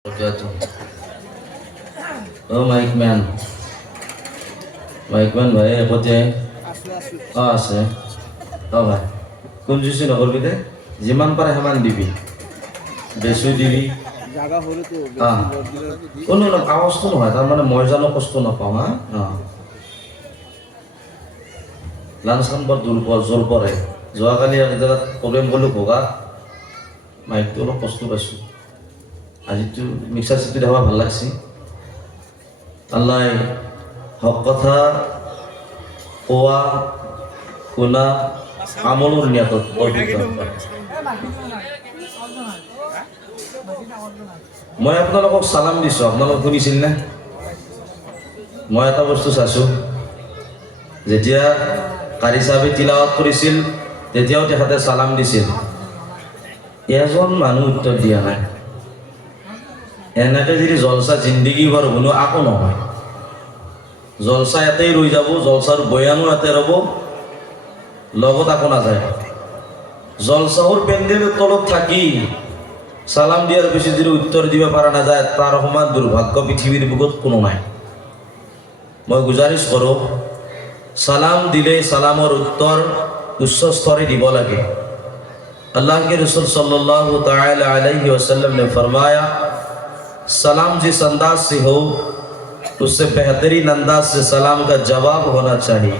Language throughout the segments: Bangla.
Oh Mike man ভাই একতে আছে ভাই কোন জুসি নকরবি দে যিমান পারে হেমান দিবি বেশি দিবি জায়গা হলে তো কোনো না আওয়াজ নহয় তার মানে মই জানো কষ্ট নাপাওঁ হ্যাঁ লাঞ্চখন বৰ জোৰ পৰে যোৱাকালি এক জেগাত প্ৰগ্ৰেম কৰিলোঁ ভোগাত মাইকটো অলপ কষ্ট পাইছোঁ আজিতো মিক্সাৰ চিটি দেখা ভাল লাগছে আল্লাহ হক কথা কোৱা শুনা আমলৰ নিয়াতত মই আপোনালোকক চালাম দিছোঁ আপোনালোক শুনিছিল নে মই এটা বস্তু চাইছোঁ যেতিয়া কাৰি চাহাবে তিলাৱাত কৰিছিল তেতিয়াও তেখেতে চালাম দিছিল এজন মানুহ উত্তৰ দিয়া নাই এনেকে যদি জলসা জিন্দগী ভৰ শুনো আকৌ নহয় জলসা ইয়াতেই ৰৈ যাব জলসাৰ বয়ানো ইয়াতে ৰ'ব লগত আকৌ নাযায় জলসাৰ পেণ্ডেলৰ তলত থাকি সালাম দিয়াৰ পিছত যদি উত্তৰ দিব পৰা নাযায় তাৰ সমান দুৰ্ভাগ্য পৃথিৱীৰ বুকত কোনো নাই মই গুজাৰিছ কৰোঁ সালাম দিলে সালামৰ উত্তৰ উচ্চ স্তরে দিব লাগে अल्लाह के रसूल सल्लल्लाहु ताला अलैहि वसल्लम ने फरमाया सलाम जिस अंदाज से हो उससे बेहतरीन अंदाज से सलाम का जवाब होना चाहिए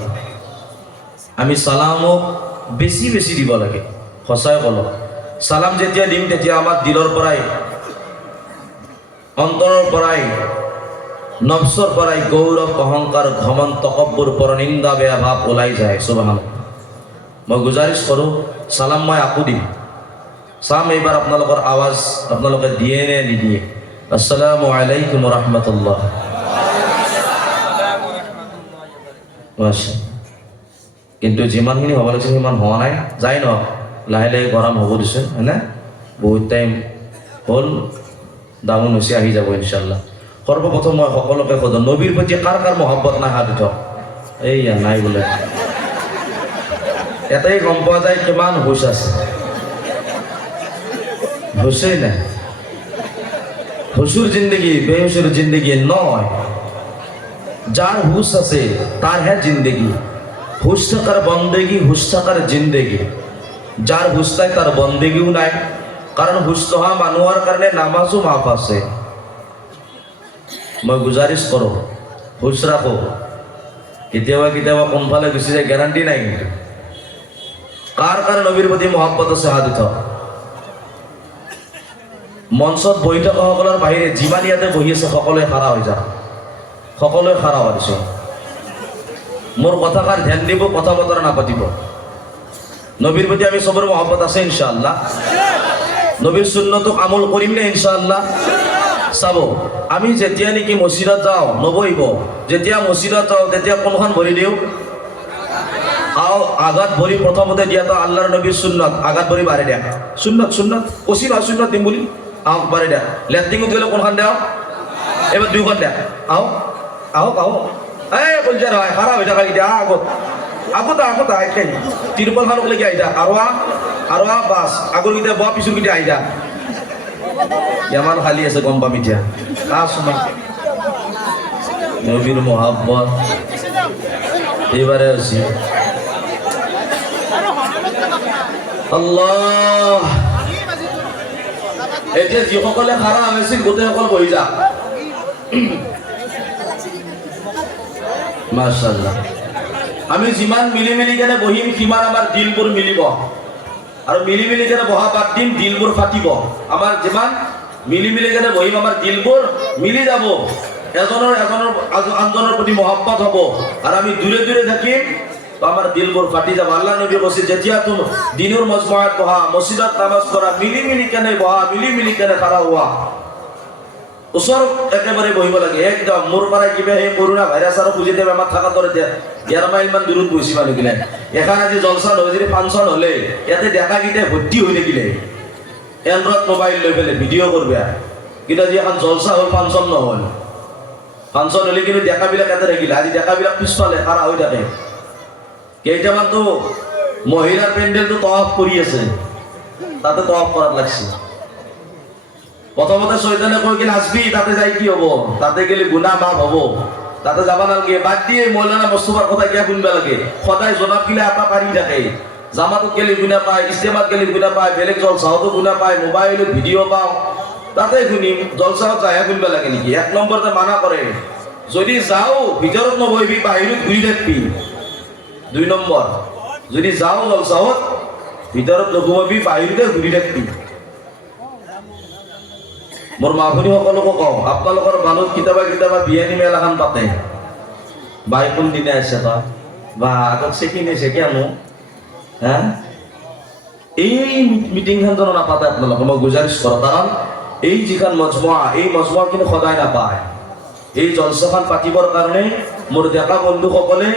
आमी सलामो बेसी बेसी দিব লাগে সঁচাই কলো সালাম যেতিয়া দিম তেতিয়া আমাৰ দিলৰ পৰাই অন্তৰৰ পৰাই নফসৰ পৰাই গৌৰৱ অহংকাৰ ঘমন তকব্বুৰ পৰনিন্দা বেয়া ভাৱ ওলাই যায় সুবহানাল্লাহ মই গুজাৰিশ কৰোঁ সালাম মই আকৌ দিম চাম এইবাৰ আপোনালোকৰ আৱাজ আপোনালোকে দিয়ে নে নিদিয়ে আসসালামু আলাইকুম রাহমাতুল্লাহ কিন্তু যিমানখিনি হ'ব লাগিছিল সিমান হোৱা নাই যাই ন লাহে লাহে গৰম হ'ব দিছে হয়নে বহুত টাইম হ'ল ডাউন হৈছে আহি যাব ইনশাআল্লাহ সৰ্বপ্ৰথম মই সকলোকে সোধোঁ নবীৰ প্ৰতি কাৰ কাৰ মহব্বত নাই হাত উঠাওক এইয়া নাই বোলে এটাই গম পোৱা যায় কিমান হুঁচ আছে হুঁচেই নাই হুঁচুৰ জিন্দগী বেহুচুৰ জিন্দগী নয় যার হুঁশ আছে তার হ্যাঁ জিন্দগি হুঁশ থাকার বন্দেগি হুঁশ থাকার জিন্দগি যার হুঁশ নাই তার বন্দেগিও নাই কারণ হুঁশ নহা মানুহৰ কাৰণে নামাজো মাফ আছে মই গুজাৰিশ কৰোঁ হুঁশ ৰাখো কেতিয়াবা কেতিয়াবা কোনফালে গুচি যায় গ্যাৰাণ্টি নাই কিন্তু কাৰ কাৰ নবীৰ প্ৰতি মহব্বত আছে হাত উঠাওক মঞ্চত বহি থকা সকলৰ বাহিৰে যিমান ইয়াতে বহি আছে সকলোৱে খাৰা হৈ যাওক সকলোৱে খাৰা হৈছে মোৰ কথাষাৰ ধ্যান দিব কথা বতৰা নাপাতিব নবীৰ প্ৰতি আমি চবৰে মহব্বত আছে ইনশাআল্লাহ নবীৰ সুন্নতক আমল কৰিম নে ইনশাআল্লাহ চাব আমি যেতিয়া নেকি মছজিদত যাওঁ নবহিব যেতিয়া মছজিদত যাওঁ তেতিয়া কোনখন ভৰি দিওঁ আঘাত ভৰি প্ৰথমতে দিয়াটো আল্লাহৰ নবীৰ সুন্নত আঘাত ভৰি বাঢ়ি দিয়া সুন্নত সুন্নত কচি নহয় সুন্নত দিম বুলি আহক বাঢ়ি দিয়া লেট্ৰিঙত গ'লে কোনখন দিয়ক এবাৰ দুইখন দিয়া আহক আহক আহক এই কলজাৰ হয় খাৰা হৈ থাকা এতিয়া আগত আগত আগত আহি তিৰুপলখনলৈকে আহি থাক আৰু বাছ আগৰ কেইটা বোৱা পিছৰ কেইটা আহি থাক ইমান খালী আছে গম পাম এতিয়া আছোনা নবীৰ মহাব্বত এইবাৰে হৈছে আল্লাহ এতিয়া যিসকলে খাৰা হৈছিল গোটেইসকল বহি যা মাশাআল্লাহ আমি যিমান মিলি মিলি কেনে বহিম সিমান আমাৰ দিলবোৰ মিলিব আৰু মিলি মিলি কেনে বহা বাদ দিম দিলবোৰ ফাটিব আমাৰ যিমান মিলি মিলি কেনে বহিম আমাৰ দিলবোৰ মিলি যাব এজনৰ আনজনৰ প্ৰতি মহব্বত হ'ব আৰু আমি দূৰে দূৰে থাকিম তো আমাৰ দিলবোৰ ফাটি যাব আল্লাহ নবী কৈছে যেতিয়া তুমি দিনৰ মজমুআত বহা মছজিদত নামাজ পঢ়া মিলি মিলি কেনে বহা মিলি মিলি কেনে খাৰা হোৱা ওচৰ একেবাৰে বহিব লাগে একদম মোৰ পৰা কিবা সেই কৰোণা ভাইৰাছ আৰু পুজিটিভ বেমাৰ থকাৰ দৰে 11 মাইলমান দূৰত বহিছে মানুহগিলা এখন আজি জলসা নহয় যদি ফাংচন হ'লে ইয়াতে ডেকাকেইটাই ভৰ্তি হৈ থাকিলে এণ্ড্ৰইড মোবাইল লৈ পেলাই ভিডিঅ' কৰিব কিন্তু আজি এখন জলসা হ'ল ফাংচন নহ'ল ফাংচন হ'লে কিন্তু ডেকাবিলাক ইয়াতে থাকিলে আজি ডেকাবিলাক পিছফালে খাৰা হৈ থাকে কেইটামানতো মহিলাৰ পেণ্ডেলটো তৱাফ কৰি আছে তাতে তৱাফ কৰাত লাগছে প্রথমতে শয়তানে কই গেলে আসবি, তাতে যাই কি হবো, তাতে গেলে গুনাহ মাফ হবো, তাতে যাবা নালগে। বাদ দিয়ে মৌলানা মোস্তফার কথা কিয়া শুনবা লাগে, সদায় জনাব গিলে আপা পারি থাকে। জামাতত গেলে গুনাহ পায়, ইস্তেমাত গেলে গুনাহ পায়, বেলেগ জলসাওতো গুনাহ পায়, মোবাইলত ভিডিও পাও, তাতে শুনিম। জলসাও যায় শুনবা লাগে নেকি? এক নম্বরতে মানা করে, যদি যাও ভিতৰত নবহিবি, বাহিৰত ঘূৰি থাকবি। 2 নম্বৰ, যদি যাও জলসাওত ভিতৰত নঘুমাবি, বাহিৰতে ঘূৰি থাকবি। মোৰ মাভনী সকলকো কওঁ, আপোনালোকৰ মানুহ কেতিয়াবা কেতিয়াবা বিয়ানী মেলাখন পাতে, বাই কোন দিনে আছে তই বা আগত চেকি নে চেকি আনো হা, এই মিটিংখন জানো নাপাতে আপোনালোকে? মই গুজাৰিছ কৰোঁ, কাৰণ এই যিখন মজমুৱা, এই মজমুৱা কিন্তু সদায় নাপায়। এই জলসাখন পাতিবৰ কাৰণে মোৰ ডেকা বন্ধুসকলে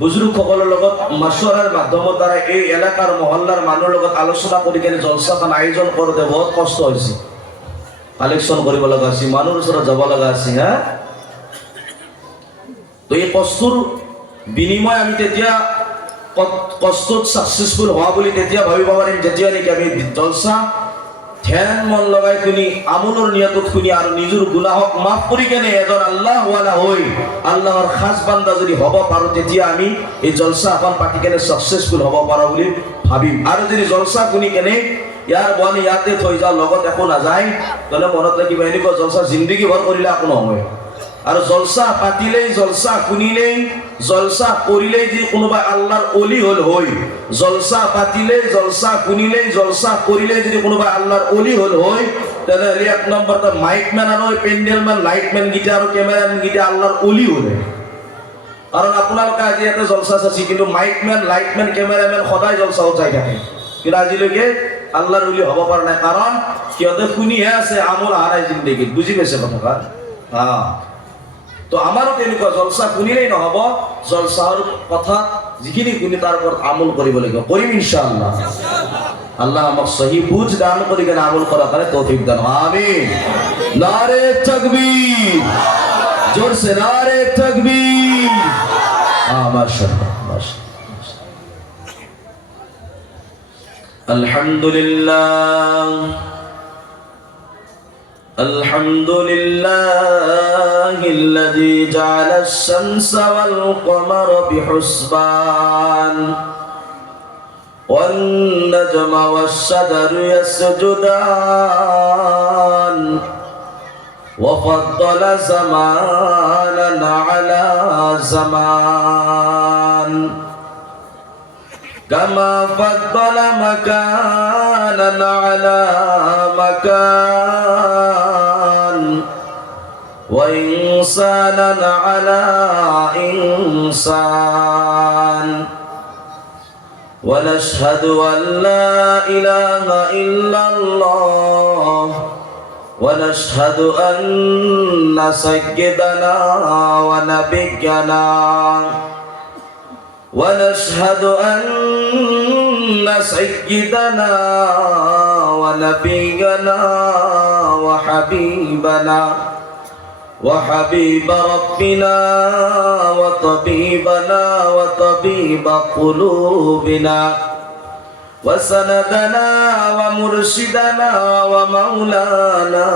বুজুৰ্গসকলৰ লগত মাছৱাৰাৰ মাধ্যমৰ দ্বাৰা এই এলেকাৰ মহল্লাৰ মানুহৰ লগত আলোচনা কৰি কেনে জলসাখন আয়োজন কৰোঁতে বহুত কষ্ট হৈছে, কালেকশ্যন কৰিব লগা হৈছে, মানুহৰ ওচৰত যাব লগা আছে। হা, তো এই কষ্টৰ বিনিময় আমি তেতিয়া কষ্টত ছাকচেছফুল হোৱা বুলি তেতিয়া ভাবিব পাৰিম যেতিয়া নেকি আমি জলসা ধ্যান মন লগাই শুনি, আমলৰ নিয়তত শুনি আৰু নিজৰ গুনাহক মাফ কৰি কেনে এজন আল্লাহৱালা হৈ আল্লাহৰ খাস বান্দা যদি হ'ব পাৰোঁ, তেতিয়া আমি এই জলসা এখন পাতি কেনে ছাকচেছফুল হ'ব পাৰোঁ বুলি ভাবিম। আৰু যদি জলসা শুনি কেনে ইয়াৰ বন ইয়াতে থৈ যাওঁ, লগত একো নাযায়, তেনে মনত ৰাখিব এনেকুৱা জলসা জিন্দগী ভৰ কৰিলে একো নহয়। আৰু জলসা পাতিলেই, জলসা শুনিলেই, জলসা কৰিলেই যে কোনোবা আল্লাহৰ অলি হ'ল হৈ, জলসা পাতিলেই, জলসা শুনিলেই, জলসা কৰিলেই যদি কোনোবা আল্লাহৰ অলি হ'ল হৈ, তেনেহ'লে 1 নম্বৰতে মাইকমেন আৰু পেণ্ডেলমেন, লাইটমেন গীতা আৰু কেমেৰামেন গীতা আল্লাহৰ অলি হ'লে। কাৰণ আপোনালোকে আজি ইয়াতে জলসা চাইছে, কিন্তু মাইকমেন, লাইটমেন, কেমেৰামেন সদায় জলসাও চাই থাকে, কিন্তু আজিলৈকে আল্লাহৰ অলি হ'ব পৰা নাই। কাৰণ সিহঁতে শুনিহে আছে, আমল অহা নাই জিন্দগীত। বুজি পাইছে কথাষাৰ? হা, তো আমাৰো তেনেকুৱা জলসা শুনিলেই নহ'ব, জলসাৰ কথা যিখিনি শুনি তাৰ ওপৰত আমল কৰিব লাগিব। কৰিম ইনশাআল্লাহ। আল্লাহ আমাক সহি বুঝ দান কৰি কেনে আমল কৰাৰ কাৰণে তৌফিক দান। আমিন। নারে তাকবীর, জোরসে নারে তাকবীর। মাশাআল্লাহ, মাশাআল্লাহ। আলহামদুলিল্লাহ, الحمد لله الذي جعل الشمس والقمر بحسبان والنجم والشجر يسجدان وفضل زمانا على زمان كما فضل مكانا على مكان وإنسانا على إنسان ونشهد أن لا إله إلا الله ونشهد أن سيدنا ونبينا ونشهد أن سيدنا ونبينا وحبيبنا وحبيب ربنا وطبيبنا وطبيب قلوبنا وسندنا ومرشدنا ومولانا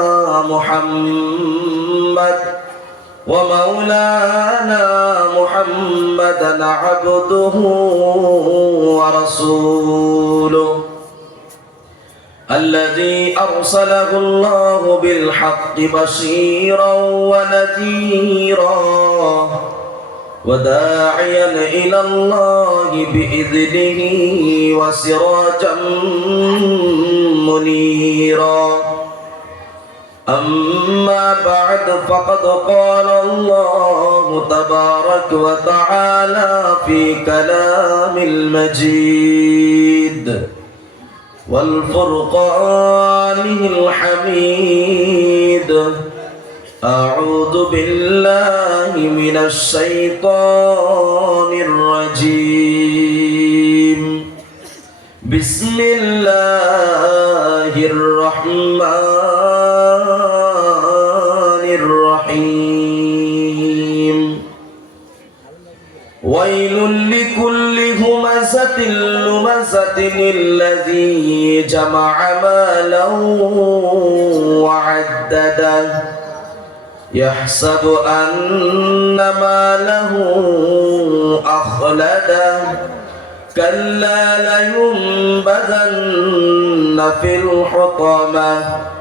محمد ومولانا محمدا عبده ورسوله الذي أرسله الله بالحق بشيرا ونذيرا وداعيا إلى الله بإذنه وسراجا منيرا أما بعد فقد قال الله تبارك وتعالى في كلام المجيد والفرقان الحميد أعوذ بالله من الشيطان الرجيم بسم الله الرحمن الرحيم ويل لكل همزة لمزة الذي جمع مالا وعدده يحسب أن ماله أخلده كلا لينبذن في الحطمة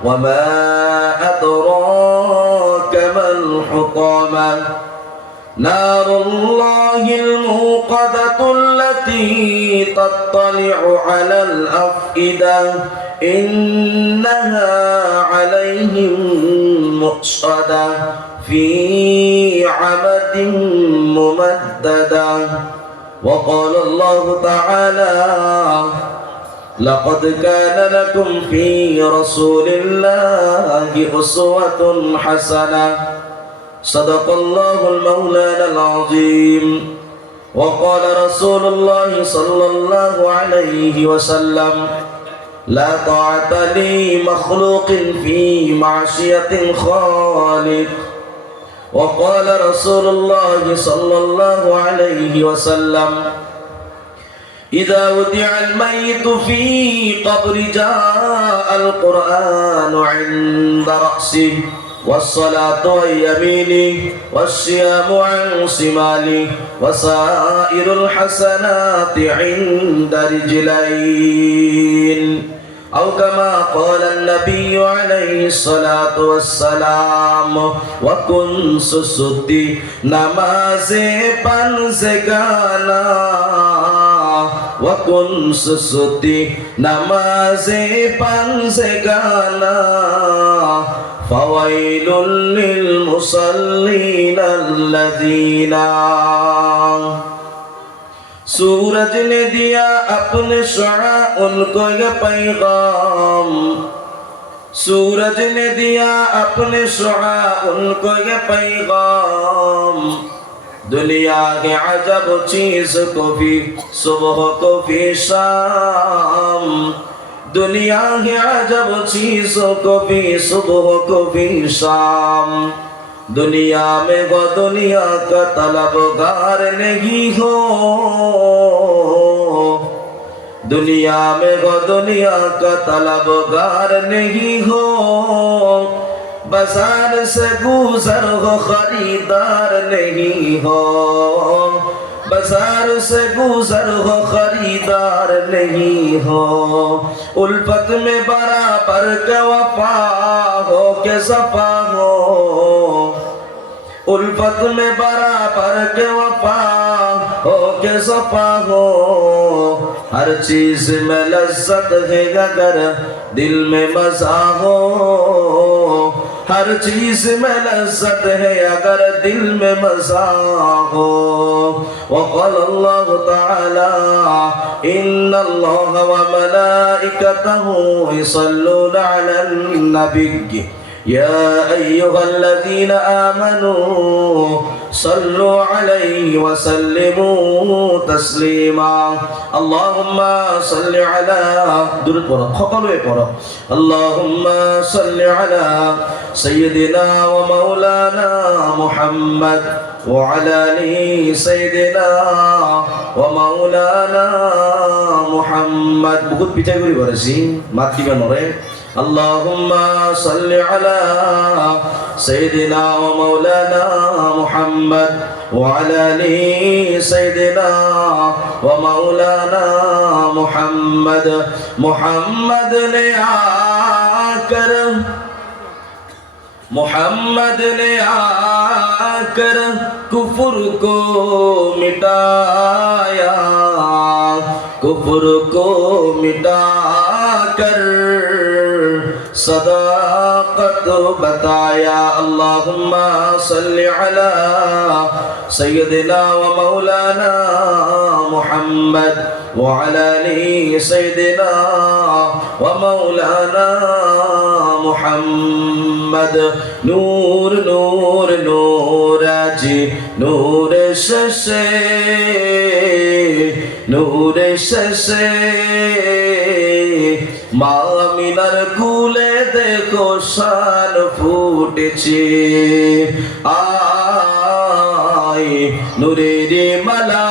وما أدراك ما الحطمة نار الله الموقدة التي تطلع على الأفئدة إنها عليهم مؤصدة في عمد ممددة وقال الله تعالى لقد كان لكم في رسول الله أسوة حسنة صدق الله المولانا العظيم وقال رسول الله صلى الله عليه وسلم لا طاعة لمخلوق في معصية الخالق وقال رسول الله صلى الله عليه وسلم إذا ودع الميت في قبر جاء القرآن عند رأسه والصلاة عن يمينه والصيام عن شماله وسائر الحسنات عند رجلين أو كما قال النبي عليه الصلاة والسلام وكن سسدي نمازে পানসেগানা وكن سسدي نمازে পানসেগানা فويل للمصلين الذين सूरज ने दिया अपने शुआ उनको ये पैगाम सूरज ने दिया अपने शुआ उनको ये पैगाम दुनिया के अजब चीज को भी सुबह को भी शाम दुनिया के अजब चीजों को भी सुबह को भी शाम दुनिया में वो दुनिया का तलबगार नहीं हो दुनिया में वो दुनिया का तलबगार नहीं हो बाजार से गुजर हो खरीदार नहीं हो बाजार से गुजर हो खरीदार नहीं हो उल्फत में बराबर के वफा हो के सफा हो उल्फत में बराबर के वफा हो के सफा हो हर चीज में लज्जत है अगर दिल में मजा हो हर चीज में लज्जत है अगर दिल में मजा हो वक़ाल अल्लाह ताला इन्नल्लाह व मलाइकतहु युसल्लूना अलन नबी या अय्युहल्लज़ीना आमनू सल्लु अलैहि व सल्लिमू तस्लीमा अल्लाहुम्मा सल्लि अला दुरूद पढ़ो সকলে পড়ো अल्लाहुम्मा सल्लि अला सय्यिदिना व मौलाना मुहम्मद व अला आलि सय्यिदिना व मौलाना मुहम्मद बहुत পিছাই করে বলেছি মাতৃকা নরে اللهم صل على سيدنا ومولانا محمد وعلى آل سيدنا ومولانا محمد محمد نے آکر محمد نے آکر کفر کو مٹایا کفر کو مٹا کر صداقت बताया اللهم صل على سيدنا ومولانا محمد وعلى آل سيدنا ومولانا محمد نور نور نور আজি نور শেষে নূর শেষে মা আমিনার কুলে দেখো শান ফুটেছে আয় নূরের মালা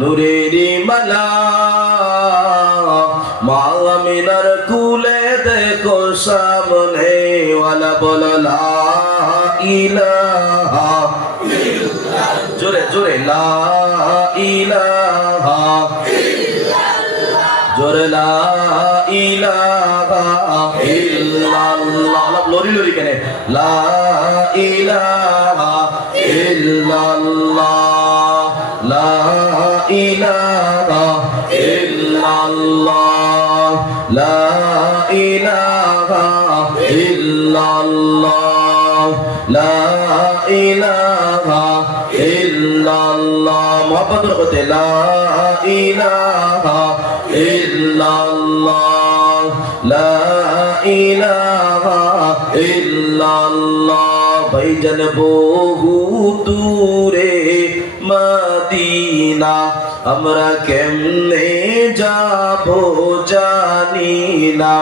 নূরের মালা মা আমিনার কুলে দেখো ওয়ালা বলো লা ইলাহা ইল্লাল্লাহ জোরে জোরে লা ইলাহা ইল্লাল্লাহ জোরে লা ইলাহা ইল্লাল্লাহ লরি লরি কেন লা ইলাহা ইল্লাল্লাহ লা ইলাহা ইল্লাল্লাহ লা ইলাহা ইল্লাল্লাহ লা ইলাহা ইল্লাল্লাহ মুহাম্মাদুর হতে লা ইলাহা ইল্লাল্লাহ লা ইলাহা ইল্লাল্লাহ ভাইজান বহু দূরে মদিনা আমরা কেমনে যাব জানি না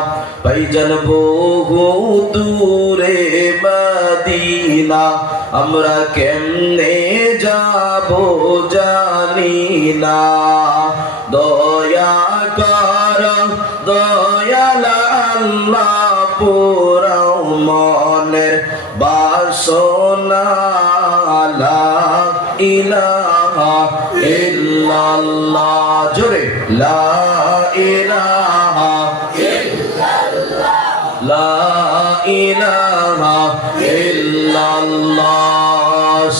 ভাইজান বহু দূরে মদিনা আমরা কেমনে যাব জানি না দয়া কর দয়াল আল্লাহ পুরাও মনের বাসনা লা ইলাহা ইল্লাল্লাহ জোরে লা ইলাহা ইল্লাল্লাহ লা ইলাহা ইল্লাল্লাহ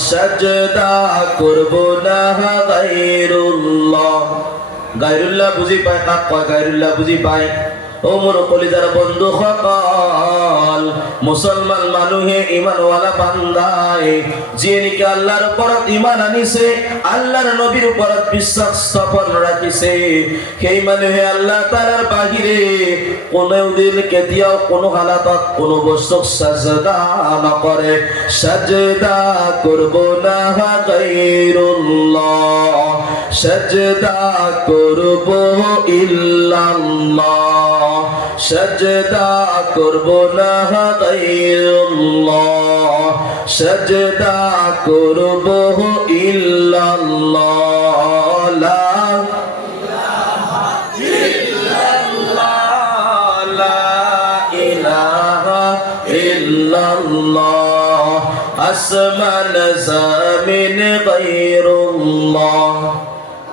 সাজদা করব না গায়রুল্লাহ গায়রুল্লাহ বুঝি পায় কাক কয় গায়রুল্লাহ বুঝি পায় ও মোর কলিজার বন্ধু সকল মুসলমান মানুহে ঈমানওয়ালা বান্দায় যে নাকি আল্লাহর উপর ঈমান আনিছে আল্লাহর নবীর উপর বিশ্বাস স্থাপন রাখিছে সেই মানুহে আল্লাহ তাআলার বাহিরে কোন দিন কেতিয়াও কোন হালাতত কোন বস্তুক সাজদা নকৰে সাজদা করব না গায়রুল্লাহ সাজদা করব ইল্লাল্লাহ সাজদা করব না গায়রুল্লাহ সাজদা করব ইল্লাল্লাহ লা ইলাহা ইল্লাল্লাহ লা ইলাহা ইল্লাল্লাহ আসমান জামিন গায়রুল্লাহ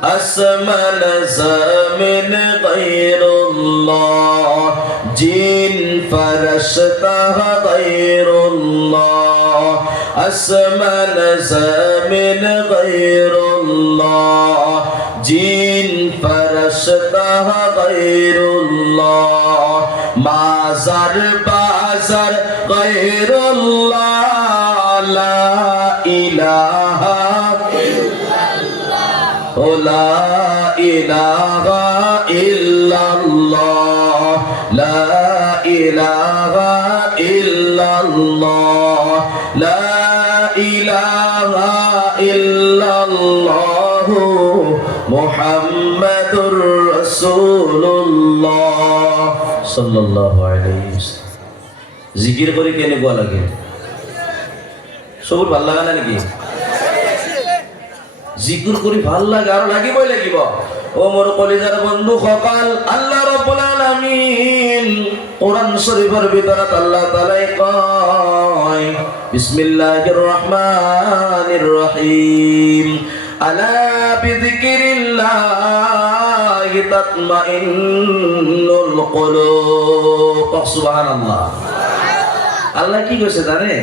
আসমান জামিন গায়রুল্লাহ জিন ফরশতা গায়রুল্লাহ আসমান জামিন গায়রুল্লাহ জিন ফরশতা গায়রুল্লাহ মাজার বাজার গায়রুল্লাহ লা ইলাহা ও লা ইলাহা ইল্লাল্লাহ লা ইলাহা ইল্লাল্লাহ লা ইলাহা ইল্লাল্লাহ মুহাম্মাদুর রাসূলুল্লাহ সাল্লাল্লাহু আলাইহি ওয়াসাল্লাম জিকির করে কেনে গোয়া লাগে সবুর ভাল লাগা না নাকি জিকির করি ভাল লাগে আর লাগিবই লাগিব ও মোর কলিজার বন্ধু সকল আল্লাহ রাব্বুল আলামিন কোরআন শরীফের ভিতৰত আল্লাহ তাআলাই কয় বিসমিল্লাহির রহমানির রহিম আলা বিযিকিরিল্লাহি তাতমাইন্নুল কুলুব সুবহানাল্লাহ আল্লাহ কি কইছে জানে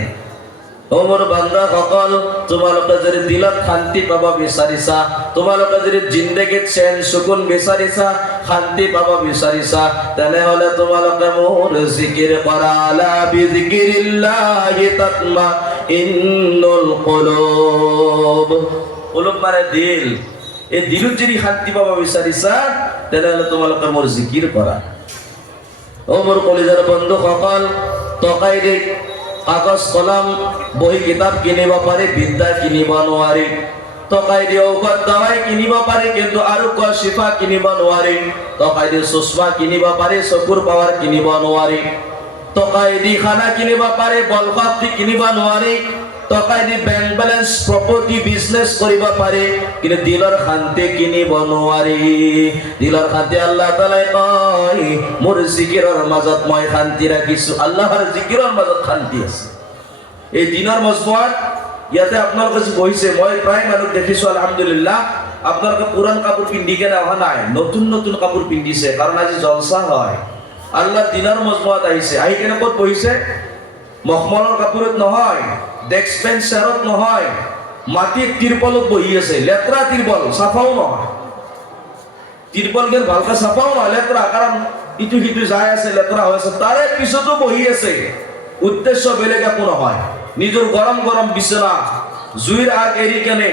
ও মোর বান্দা সকল তোমালোকে যদি দিলত শান্তি পাবা বিচাৰিছা তোমালোকে যদি জিন্দেগীত চেন সুকুন বিচাৰিছা শান্তি পাবা বিচাৰিছা তেনেহলে তোমালোকে মোৰ জিকিৰ কৰা আলা বিযিকিৰিল্লাহি তাতমাইন্নুল কুলুব কুলুব মানে দিল এই দিলত যদি শান্তি পাবা বিচাৰিছা তেনেহলে তোমালোকে মোৰ জিকিৰ কৰা ও মোর কলিজার বন্ধু সকল টকাই দে কাগজ কলম বহি কিতাপ কিনিব পাৰি বিদ্যা কিনিব নোৱাৰি টকাই দি ঔষধ দৱাই কিনিব পাৰি কিন্তু আৰু শিফা কিনিব নোৱাৰি টকাই দি চশমা কিনিব পাৰি চকুৰ পাৱাৰ কিনিব নোৱাৰি টকাই দি খানা কিনিব পাৰে, বলশক্তি কিনিব নোৱাৰে, টকাই দি বেংক বেলেঞ্চ প্ৰপাৰ্টি বিজনেছ কৰিব পাৰে, কিন্তু দিলৰ শান্তি কিনিব নোৱাৰি। দিলৰ শান্তি আল্লাহ তাআলাই কয় মোৰ জিকিৰৰ মাজত মই শান্তি ৰাখিছো। আল্লাহৰ জিকিৰৰ মাজত শান্তি আছে। এই দিনৰ মজমুআত ইয়াতে আপোনালোকে যে বহিছে, মই প্ৰায় মানুহ দেখিছো আলহামদুলিল্লাহ আপোনালোকে পুৰাণ কাপোৰ পিন্ধি কেনে অহা নাই, নতুন নতুন কাপোৰ পিন্ধিছে, কাৰণ আজি জলসা হয়। আল্লাহ দিনৰ মজমুআত আহিছে, আহি কেনে ক'ত বহিছে? মখমলৰ কাপোৰত নহয়, ডেস্ক বেঞ্চ চেয়াৰত নহয়, মাটিৰ তিৰপলত বহি আছে। লেতেৰা তিৰপল, চাফাও নহয়। তিৰপল যেন ভালকে চাফাও নহয়, লেতেৰা, কাৰণ ইটো সিটো যাই আছে, লেতেৰা হৈ আছে। তাৰে পিছতো বহি আছে। উদ্দেশ্য বেলেগ একো নহয়, নিজৰ গৰম গৰম বিছনা, জুইৰ আগ এৰি কেনে,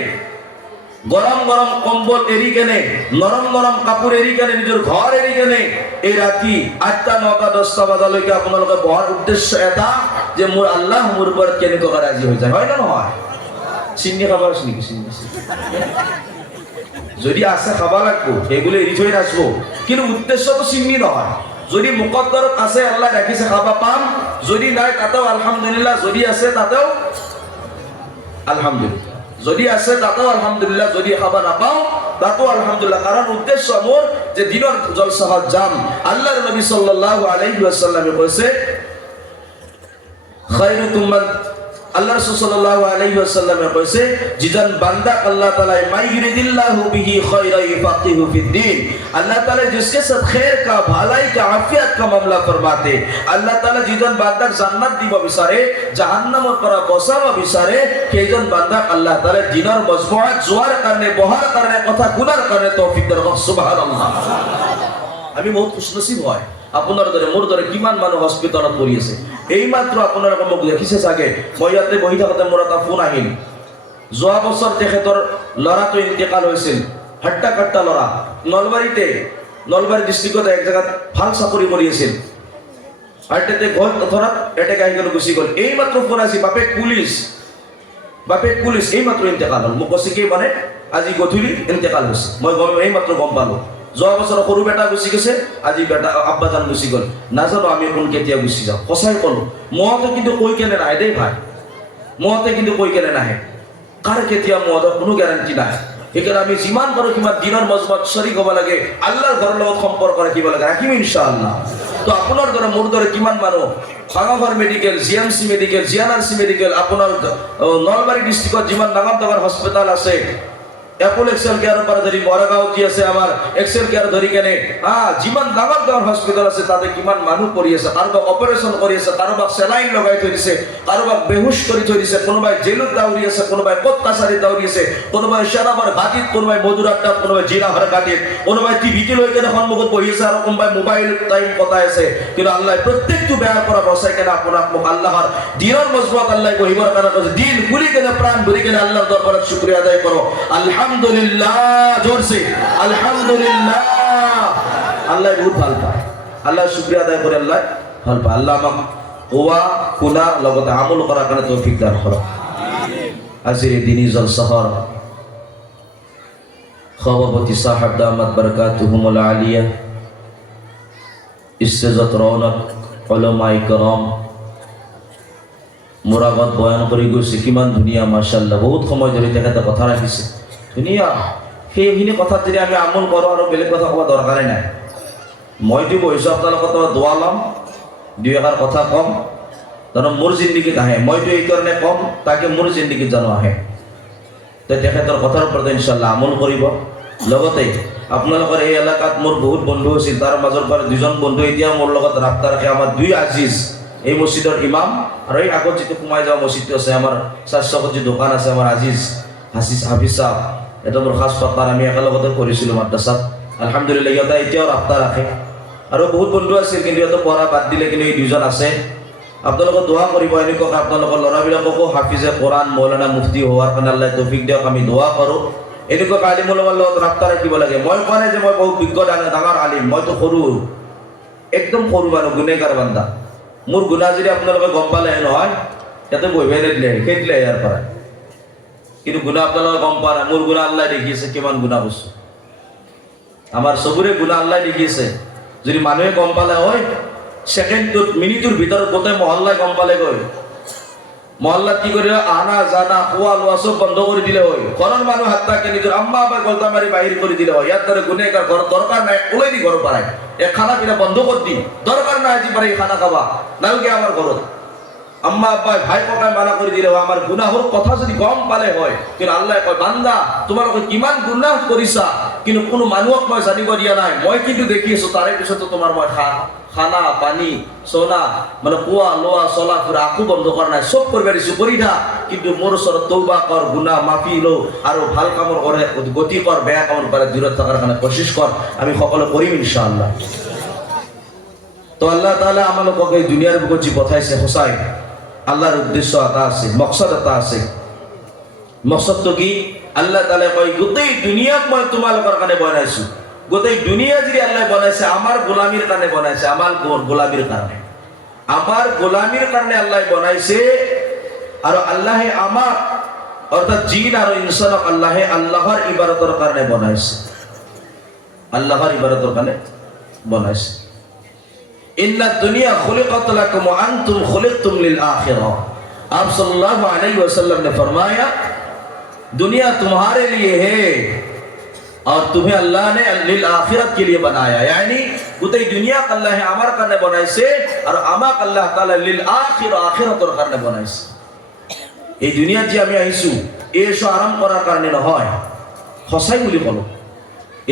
গৰম গৰম কম্বল এৰি কেনে, নৰম নৰম কাপোৰ এৰি কেনে, নিজৰ ঘৰ এৰি কেনে এই ৰাতি 8টা 9টা 10টা বজালৈকে আপোনালোকে বহাৰ উদ্দেশ্য এটা যে মোৰ আল্লাহ মোৰ ওপৰত কেনেকুৱা ৰাজি হৈ যায়, হয় না নহয়? চিনি খাব আছে নেকি? চিনি যদি আছে খাব লাগব, সেইগুলো এৰি থৈ নাচব, কিন্তু উদ্দেশ্যটো চিনি নহয়। যদি মুকদ্দৰত আছে আল্লাহ ৰাখিছে খাব পাম, যদি নাই তাতেও আলহামদুলিল্লাহ, যদি আছে তাতেও আলহামদুলিল্লাহ, যদি আছে তাতেও আলহামদুলিল্লাহ, যদি খাব নাপাও তাতেও আলহামদুলিল্লাহ। কারণ উদ্দেশ্য মোৰ যে দিনৰ জলসাত যাম। আল্লাহর নবী সাল্লাল্লাহু আলাইহি ওয়াসাল্লামে কইছে খায়রুকুম মান, আল্লাহ রাসূল সাল্লাল্লাহু আলাইহি ওয়াসাল্লামে কইছে যিজন বান্দা আল্লাহ তাআলা মাইয়ুরিদিল্লাহু বিহি খায়রা ইফাকিহু ফিদ্দিন, अल्लाह ताला जिसके साथ खैर का, भलाई का, आफियत का मामला फरमाते, अल्लाह ताला जिजन बांदाक জান্নাত দিব বিচাৰে, জাহান্নামৰ পৰা বচাব বিচাৰে, সেইজন বান্দাক আল্লাহ তাআলা দিনৰ মজমুআত যোৱাৰ কাৰণে, বহাৰ কাৰণে, কথা শুনাৰ কাৰণে তৌফিক দান কৰক। সুবহানাল্লাহ। আমি বহুত খুশনসিব হয়, আপোনাৰ দৰে মোৰ দৰে কিমান মানুহ হস্পিটালত পৰি আছে। এইমাত্ৰ আপোনালোকে মোক দেখিছে চাগে, মই ইয়াতে বহি থাকোঁতে মোৰ এটা ফোন আহিল। যোৱা বছৰ তেখেতৰ ল'ৰাটো ইন্তেকাল হৈছিল, হাট্টা কাট্টা ল'ৰা, নলবাৰীতে, নলবাৰী ডিষ্ট্ৰিক্টত এক জেগাত ভাল চাকৰি কৰি আছিল। হাৰ্টেতে ঘৰ ধৰাত এটেক আহি গ'ল, গুচি গ'ল। এইমাত্ৰ ফোন আহিছে, বাপেক পুলিচ, এইমাত্ৰ ইন্তেকাল হ'ল। মোক কৈছে কি মানে আজি গধূলি ইন্তেকাল হৈছে। মই এইমাত্ৰ গম পালোঁ। যোৱা বছৰ সৰু বেটা গুচি গৈছে, আজি বেটা আব্বাজান গুচি গ'ল। নাজানো আমি কোন কেতিয়া গুচি যাওঁ। সঁচাই ক'লোঁ, মহতে কিন্তু কৈ কেনে নাহে দেই ভাই, মহতে কিন্তু কৈ কেনে নাহে। কাৰ কেতিয়া মহতৰ কোনো গেৰাণ্টি নাই। সেইকাৰণে আমি যিমান পাৰোঁ সিমান দিনৰ মজমুআত শৰীক হ'ব লাগে, আল্লাহৰ ঘৰৰ লগত সম্পৰ্ক ৰাখিব লাগে, ৰাখিম ইনশাআল্লাহ। তো আপোনাৰ দৰে মোৰ দৰে কিমান মানুহ Bhangagarh medical, GMC medical, GNRC medical, আপোনাৰ নলবাৰী ডিষ্ট্ৰিক্টত যিমান ডাঙৰ ডাঙৰ হস্পিটাল আছে, এপল এক্সেল কেয়াৰৰ পৰা ধৰি মৰাগাঁও যি আছে আমাৰ এক্সেল কেয়াৰ ধৰি কেনে যিমান ডাঙৰ ডাঙৰ হস্পিটাল আছে, তাতে কিমান মানুহ পৰি আছে, কাৰোবাক অপাৰেশ্যন কৰি আছে, কাৰোবাক চেলাইন লগাই থৈ দিছে, কাৰোবাক বেহুচ কৰি থৈ দিছে, কোনোবাই জেলত দাউৰি আছে, কোনোবাই ক'ত কাছাৰীত দাউৰি আছে, কোনোবাই শ্যামাবাৰ ঘাটিত, কোনোবাই মধুৰাটাত, কোনোবাই জিৰাভাৰ ঘাটিত, কোনোবাই টিভিটি লৈ কেনে সন্মুখত বহি আছে, আৰু কোনোবাই মোবাইল টাইম কটাই আছে। কিন্তু আল্লাহ প্ৰত্যেকটো বেয়াৰ পৰা বচাই কেনে আপোনাক মোক আল্লাহৰ দিনৰ মজমুআত আল্লাহ বহিবৰ কাৰণে কৈছে। দিন খুলি কেনে, প্ৰাণ ভৰি কেনে আল্লাহৰ দৰবাৰত শুকৰিয়া আদায় কৰক। আলহামদুলিল্লাহ, জোরছে আলহামদুলিল্লাহ। আল্লাহ বহুত ভাল পায়, আল্লাহ শুকরিয়া আদায় করে আল্লাহ ভাল পায়। আল্লাহ আমাক কোৱা শুনা লগতে আমল কৰাৰ কাৰণে তৌফিক দান কৰক। আজিৰ দিনী জলসাহৰ সভাপতি সাহেব দামাত বারাকাতুহুমুল আলিয়া, ইস্তেজত রৌনক উলামায়ে کرام মোৰ আগত বয়ান কৰি গৈছে, কিমান ধুনীয়া মাশাআল্লাহ। বহুত সময় ধৰি তেখেতে কথা ৰাখিছে, ধুনীয়া। সেইখিনি কথাত যদি আমি আমল কৰোঁ আৰু বেলেগ কথা ক'ব দৰকাৰেই নাই। মইতো বহিছোঁ আপোনালোকৰ দোৱা ল'ম, দুই এষাৰ কথা ক'ম, জানো মোৰ জিন্দগীত আহে। মইতো এইকাৰণে ক'ম তাকে মোৰ জিন্দগীত জানো আহে। তো তেখেতৰ কথাৰ ওপৰত ইনশাআল্লাহ আমল কৰিব। লগতে আপোনালোকৰ এই এলেকাত মোৰ বহুত বন্ধু আছিল, তাৰ মাজৰ পৰা দুজন বন্ধু এতিয়া মোৰ লগত ৰাস্তা ৰাখে। আমাৰ দুই আজিজ, এই মছজিদৰ ইমাম, আৰু এই আগত যিটো সোমাই যোৱা মছজিদটো আছে, আমাৰ স্বাস্থ্যকত যি দোকান আছে, আমাৰ আজিজ হাফিজ সাহেব, এটা মোৰ খাস পাৰ্টনাৰ। আমি একেলগতে পঢ়িছিলোঁ মাদ্ৰাছাত। আলহামদুলিল্লাহ ইহঁতে এতিয়াও ৰাস্তা ৰাখে। আৰু বহুত বন্ধু আছিল, কিন্তু ইহঁতে পঢ়া বাদ দিলে, কিন্তু এই দুজন আছে। আপোনালোকে দোৱা কৰিব, এনেকুৱাকৈ আপোনালোকৰ ল'ৰাবিলাককো হাফিজে কোৰআন, মৌলানা মুফতি হোৱাৰ কাৰণে আল্লাহ তৌফিক দিয়ক। আমি দোৱা কৰোঁ, এনেকুৱা আলিমৰ লগত ৰাস্তা ৰাখিব লাগে। মই কোৱা নাই যে মই বহুত বিজ্ঞ ডাঙৰ আলিম, মইতো সৰু, একদম সৰু মানুহ, গুণেগাৰ বান্দা। মোৰ গুণা যদি আপোনালোকে গম পালে নহয়, ইয়াতে বহিবাই নিদিলে, খেদিলে ইয়াৰ পৰা। কিন্তু গুণা আপোনালোকে গম পোৱা নাই। মোৰ গুণা আল্লাহ দেখিছে, কিমান গুণা কৰিছোঁ। আমাৰ চবৰে গুণা আল্লাহ দেখিছে। যদি মানুহে গম পালে হয় সেকেন্ডটোত মিনিটোৰ ভিতৰত গোটেই মহল্লাই গম পালে গৈ মহল্লাত কি কৰি আনা জানা খোৱা লোৱা চব বন্ধ কৰি দিলে হয় ঘৰৰ মানুহ হাত্তাকে নিজৰ আম্মা আব্বাই গল্টা মাৰি বাহিৰ কৰি দিলে হয় ইয়াৰ দৰে গুনেগাৰ ঘৰত দৰকাৰ নাই ওলাই দি ঘৰ পাৰাই খানা পিনা বন্ধ কৰি দি দৰকাৰ নাই আজি পাৰি খানা খাবা নালগে আমাৰ ঘৰত আম্মা আব্বাই ভাই ককাই মানা কৰি দিলে হয় আমাৰ গুনাহৰ কথা যদি গম পালে হয় কিন্তু আল্লাহ কয় বান্দা তোমালোকে কিমান গুনাহ কৰিছা কিন্তু কোনো মানুহক মই জানিব দিয়া নাই মই কিন্তু দেখি আছো তাৰে পিছতো তোমাৰ মই খানা পানী সোনা মানে খোৱা লোৱা চলা ফুৰা আকো বন্ধ কৰা নাই চব কৰিব দিছো কৰি থা কিন্তু মোৰ ওচৰত তৌবা কৰ গুনাহ মাফি ল আৰু ভাল কামৰ কৰে গতি কৰ বেয়া কামৰ পৰা দূৰত থকাৰ কাৰণে কোশিশ কৰ আমি সকলো কৰিম ইনশাআল্লাহ তো আল্লাহ তাআলা আমালোকক এই দুনিয়াৰ বুকত যি পঠাইছে সঁচাই আল্লাহৰ উদ্দেশ্য এটা আছে মকসদ এটা আছে মকসদটো কি আল্লাহ তাআলা কয় গোটেই দুনিয়াক মই তোমালোকৰ কাৰণে বনাইছো গোটেই দুনিয়া যদি আল্লাহ বনাইছে আমার গোলামির কারণে বনাইছে আমার গোলামির কারণে আল্লাহ বনাইছে আর আল্লাহে আমার অর্থাৎ জিন আর ইনসানক আল্লাহে আল্লাহর ইবাদতের কারণে বনাইছে আল্লাহর ইবাদতের কারণে বনাইছে ইন্না দুনিয়া খুলিকাত লাকুম ওয়া আনতুম খুলিকতুম লিল আখিরাহ आप सल्लल्लाहु अलैहि वसल्लम ने फरमाया दुनिया तुम्हारे लिए है और तुम्हें अल्लाह ने लिल आखिरत के लिए बनाया यानी গোটেই দুনিয়া আল্লাহে আমার কারণে বানাইছে আর আমাক আল্লাহ তাআলা লিল আখিরাতের কারণে বানাইছে এই দুনিয়াত যে আমি আইছো এসো আরাম করার কারণে নহয় সঁচাই বুলি কলো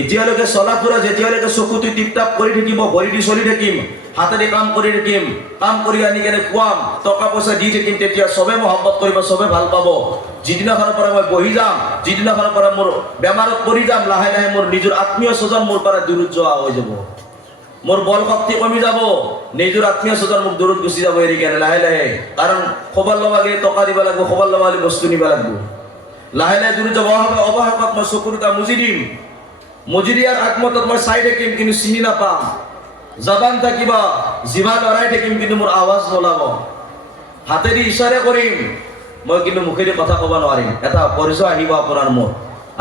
এতিয়ালৈকে চলাফুৰা যেতিয়ালৈকে চকুটি টিপটাপ কৰি থাকিব ভৰিটি চলি থাকিম হাতেৰে কাম কৰি থাকিম কাম কৰি আনি কেনে খুৱাম টকা পইচা দি থাকিম তেতিয়া সবে মহব্বত কৰিব সবে ভাল পাব যিদিনাখনৰ পৰা মই বহি যাম যিদিনাখনৰ পৰা মোৰ বেমাৰত পৰি যাম লাহে লাহে মোৰ নিজৰ আত্মীয় স্বজন মোৰ পৰা দূৰত যোৱা হৈ যাব মোৰ বল শক্তি কমি যাব নিজৰ আত্মীয় স্বজন মোক দূৰত গুচি যাব এৰি কেনে লাহে লাহে কাৰণ খবৰ ল'বা গেলে টকা দিব লাগিব খবৰ ল'বা গেলে বস্তু নিব লাগিব লাহে লাহে দূৰত যাব অৱশেষত মই চকুৰ এটা মুজি দিম মজুরিয়ার আকমতত মই চাই থাকিম কিন্তু চিনি নাপাম জবান থাকিবা জিভা লৰাই থাকিম কিন্তু মোৰ আৱাজ নোলাব হাতেদি ইশাৰা কৰিম মই কিন্তু মুখেদি কথা ক'ব নোৱাৰিম এটা পৰিচয় আহিব আপোনাৰ মোৰ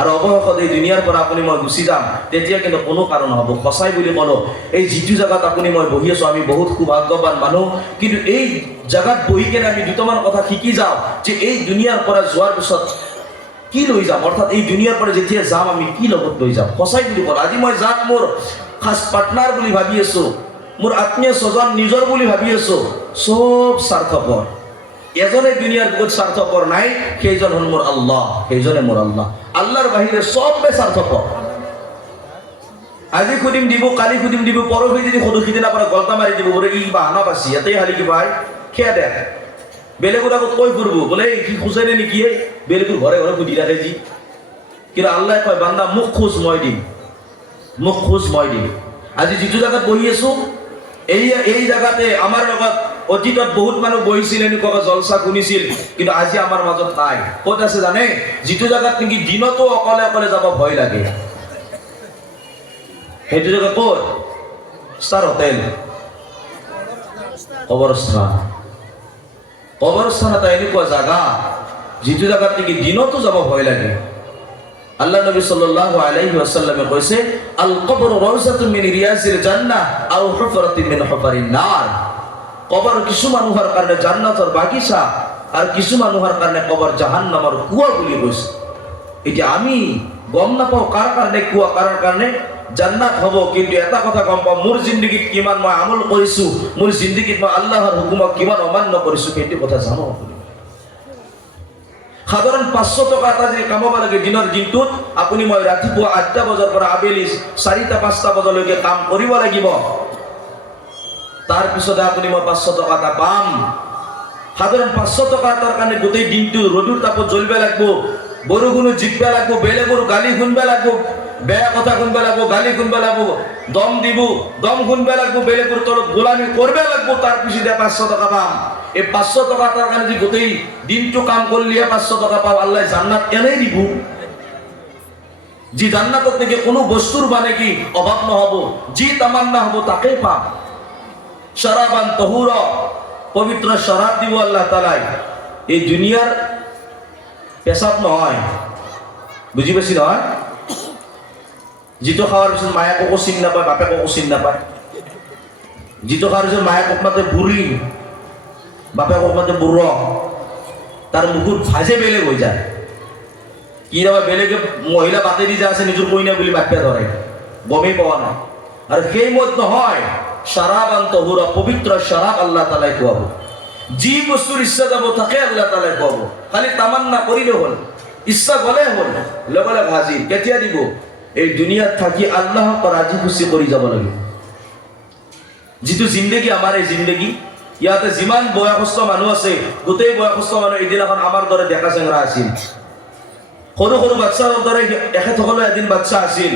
আৰু অৱশেষত এই দুনিয়াৰ পৰা আপুনি মই গুচি যাম তেতিয়া কিন্তু কোনো কাৰণ হ'ব সঁচাই বুলি ক'লো এই যিটো জায়গাত আপুনি মই বহি আছো আমি বহুত সৌভাগ্যৱান মানুহ কিন্তু এই জায়গাত বহি কেনে আমি দুটামান কথা শিকি যাওঁ যে এই দুনিয়াৰ পৰা যোৱাৰ পিছত কি লৈ যাম অৰ্থাৎ এই দুনিয়াৰ পৰা যেতিয়া যাম আমি কি লগত লৈ যাম সঁচাই বুলি ক'লো আজি মই যাক মোৰ খাস পাৰ্টনাৰ বুলি ভাবি আছো মোৰ আত্মীয় স্বজন নিজৰ বুলি ভাবি আছো সব স্বাৰ্থপৰ এজনে দুনিয়াৰ বুকত স্বাৰ্থপৰ নাই সেইজন হ'ল মোৰ আল্লাহ সেইজনে মোৰ আল্লাহ আল্লাহৰ বাহিৰে সবে স্বাৰ্থপৰ আজি খুদিম দিব কালি খুদিম দিব পৰহি যদি খুদু সিদিনা পৰা গল্টা মাৰি দিব বোলে ই বাহানা পাছি ইয়াতেই হালি কি ভাই খেয়া দেখ বেলেগৰ আগত কৈ ফুৰিব বোলে কি খুঁজেনে নেকি বেলেগৰ ঘৰে ঘৰে খুদি ৰাখে যি কিন্তু আল্লাহ কয় বান্দা মুখ খোজ মই দিম আজি যিটো জায়গাত বহি আছো এই জায়গাতে আমাৰ লগত অতীতত বহুত মানুহ বহিছিল এনেকুৱা জলসা শুনিছিল কিন্তু আজি আমাৰ মাজত নাই ক'ত আছে জানে যিটো জায়গাত নেকি দিনতো অকলে অকলে যাব ভয় লাগে সেইটো জায়গা ক'ত ষ্টাৰ হোটেল কবরস্থান এটা এনেকুৱা জায়গা যিটো জায়গাত নেকি দিনতো যাব ভয় লাগে আল্লাহ নবী সাল্লাল্লাহু আলাইহি ওয়াসাল্লামে কৈছে আল কবর রাউসাতুন মিন রিয়াজিল জান্নাহ আও হুফরাতুন মিন হুফারিন নার কবর কিছু মানুহৰ কাৰণে জান্নাতৰ বাগিচা আৰু কিছু মানুহৰ কাৰণে কবর জাহান্নামৰ কুয়া বুলি কৈছে এতিয়া আমি গম নাপাও কাৰ কাৰণে কুয়া কাৰ কাৰণে জান্নাত হব কিন্তু এটা কথা গম পাও মোৰ জিন্দগীত কিমান মই আমল কৰিছো মোৰ জিন্দগীত মই আল্লাহৰ হুকুমক কিমান অমান্য কৰিছো সেইটো কথা জানো আপুনি সাধাৰণ 500 টকা এটা যদি কামাব লাগে দিনৰ দিনটোত আপুনি মই ৰাতিপুৱা 8টা বজাৰ পৰা আবেলি 4টা 5টা বজালৈকে কাম কৰিব লাগিব তাৰ পিছত আপুনি মই 500 টকা এটা পাম সাধাৰণ 500 টকা এটাৰ কাৰণে গোটেই দিনটো ৰ'দৰ তাপত জ্বলিব লাগিব বৰষুণত জিকিব লাগিব বেলেগৰ গালি শুনিব লাগিব বেয়া কথা শুনবা লাগবো গালি শুনবা লাগবো দম দিব দম শুনবা লাগবো বেলেগৰ তলত গোলামি করবে লাগবো তার পিছনে 500 টাকা পাম এই 500 টাকা তার কারণে গোটেই দিনটো কাম করলিয়ে 500 টাকা পাও আল্লাহ জান্নাত এনেই দিব যি জান্নাতত থেকে কোনো বস্তুর মানে কি অভাব নহব যি তামান্না হব তাকেই পাম শরাবান তহুরা পবিত্র শরাব দিব আল্লাহ তাআলা এই দুনিয়ার পেশাব নহয় বুঝি পাইছি নহয় যিটো খাওয়ার পিছত মায়াকো চিন নাপায় বাপেকো চিন নাপায় যিটো কারণে মায়ে ককমাতে বুড়ি বাপে ককমাতে বুড় তার মুকুট ভাজে বেলেগ হয়ে যায় কি আবার বেলেগে মহিলা বাতে দিয়ে আছে নিজের কইনা বলে বাপ্যা ধরে গমেই পাওয়া না আর সেই মত নহয় শারাবান তহুরা পবিত্র শারাব আল্লাহ তাআলাই খুয়াবো যি বস্তুর ইচ্ছা যাব থাকে আল্লাহ তাআলাই খুয়াবো খালি তামান্না করিলে হল ইচ্ছা গলে হল লগলে ভাজি কেতিয়া দিব এই দুনিয়াত থাকি আল্লাহ রাজি খুশি কৰি যাব লাগে যিটো জিন্দগী আমাৰ এই জিন্দগী ইয়াতে যিমান বয়সস্থ মানুহ আছে গোটেই বয়সস্থ মানুহ এদিনাখন আমাৰ দৰে ডেকা চেংৰা আছিল সৰু সৰু বাচ্চাৰ দৰে এখেতসকলে এদিন বাচ্চা আছিল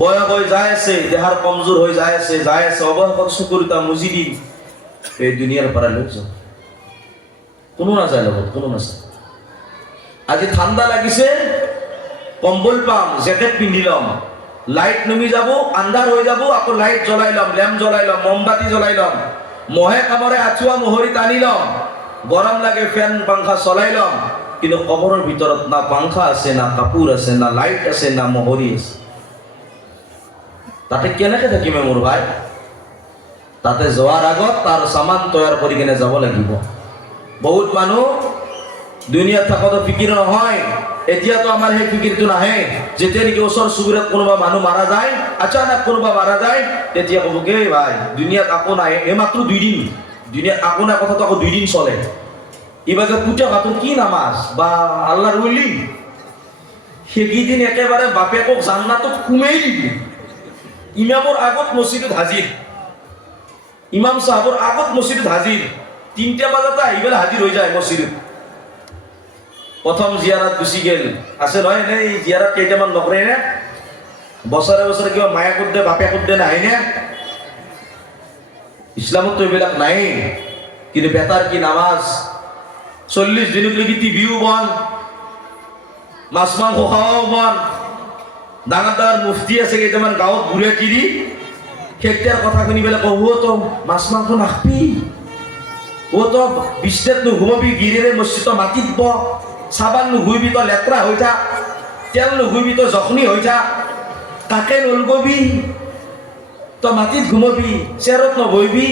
বয়স হৈ যাই আছে দেহাৰ কমজোৰ হৈ যাই আছে অৱশেষত চকুৰিতা মুজি দি এই দুনিয়াৰ পৰা লৈ যাওঁ কোনো নাযায় লগত কোনো নাযায় আজি ঠাণ্ডা লাগিছে কম্বল পাম জেকেট পিন্ধি ল'ম লাইট নুমি যাব আন্ধাৰ হৈ যাব আকৌ লাইট জ্বলাই ল'ম লেম্প জ্বলাই ল'ম মমবাতি জ্বলাই ল'ম মহে কামৰে আঁচুৱা মোহৰি টানি ল'ম গৰম লাগে ফেন পাংখা চলাই ল'ম কিন্তু কবৰৰ ভিতৰত না পাংখা আছে না কাপোৰ আছে না লাইট আছে না মোহৰি আছে তাতে কেনেকে থাকিম মোৰ ভাই তাতে যোৱাৰ আগত তাৰ সামান তৈয়াৰ কৰি কিনে যাব লাগিব বহুত মানুহ দুনিয়াত থাকোঁতে ফিকিৰ নহয় এতিয়াতো আমাৰ সেই ফিকিৰটো নাহে যেতিয়া নেকি ওচৰ চুবুৰীয়াত কোনোবা মানুহ মাৰা যায় আচানক কোনোবা মাৰা যায় তেতিয়া ক'ব কে ভাই দুনিয়াত আকৌ নাই এইমাত্ৰ 2 দিন দুনিয়াত আকৌ নাই কথাটো আকৌ 2 দিন চলে ইবাগে পূজা ভাতৰ কি নামাজ বা আল্লাহৰ ওলি সেইকেইদিন একেবাৰে বাপেকক জান্নাতত সোমাই দিবি ইমামৰ আগত মছজিদত হাজিৰ ইমাম সাহেবৰ আগত মছজিদত হাজিৰ 3টা বজাতে আহি পেলাই হাজিৰ হৈ যায় মছজিদত প্রথম জিয়ারত গুছি গেল আছে নহয় নে জিয়ারত কেইটামান নকৰে নে বছৰে বছৰে কিবা মায়া কুদ্দে বাপে কুদ্দে নাহে নে ইছলামত তো এইবিলাক নাই কিন্তু বেটাৰ কি নামাজ 40 দিনলৈকে টিভিও বন মাছ মাংস খাওয়াও বন ডাঙৰ ডাঙৰ মুফতি আছে কেইটামান গাঁৱত ঘূৰে কিৰি খেতিয়াৰ কথা শুনি পেলাই কওঁ তো মাছ মাংস নাখবি তো বিছনাত নুঘুমাবি গিৰিৰে মছজিদত মাটিত ব সাবান নুঘুইবি তো লেত্ৰা হৈ থাক তেল নুঘুইবি তো জখনি হৈ থাক কাকে নলগবি তো মাটিত ঘুমাবি চেৰত নবহিবি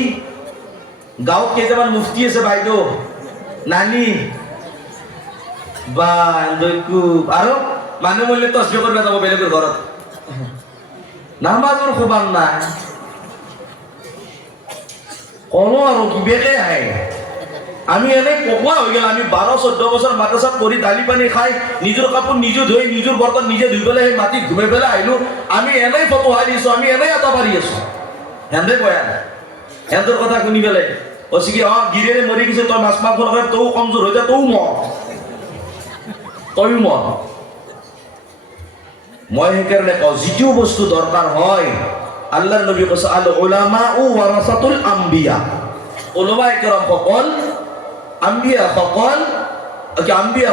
গাঁৱত কেইটামান মুফতি আছে বাইদেউ নানি বা আৰু মানুহ মৰিলে তছবি কৰিব যাব বেলেগৰ ঘৰত নামাজৰ খবৰ নাই কোনো আৰু কিবাকে আহে আমি এনে পকোৱা হৈ গেল আমি 12-14 বছৰ মাদ্ৰাসাত পঢ়ি দালি পানী খাই নিজৰ কাপোৰ নিজে ধুই নিজৰ বৰ্তন নিজে ধুই পেলাই সেই মাটিত ঘুমাই পেলাই আহিলো আমি এনেই ফটোৱাই দিছো আমি এনেই এটা পাৰি আছো হেন্দে কয়া হেন্দৰ কথা শুনি পেলাই অচি কি গিৰিৰে মৰি গৈছে তই মাছ মাংস নাখাই তও কমজোৰ হৈ যায় তও তয়ো মত মই সেইকাৰণে কওঁ যিটো বস্তু দৰকাৰ হয় আল্লাহৰ নবী কৈছে আল উলামাউ ওয়ারাসাতুল আম্বিয়া উলামায়ে কেৰাম সকল আম্বিয়া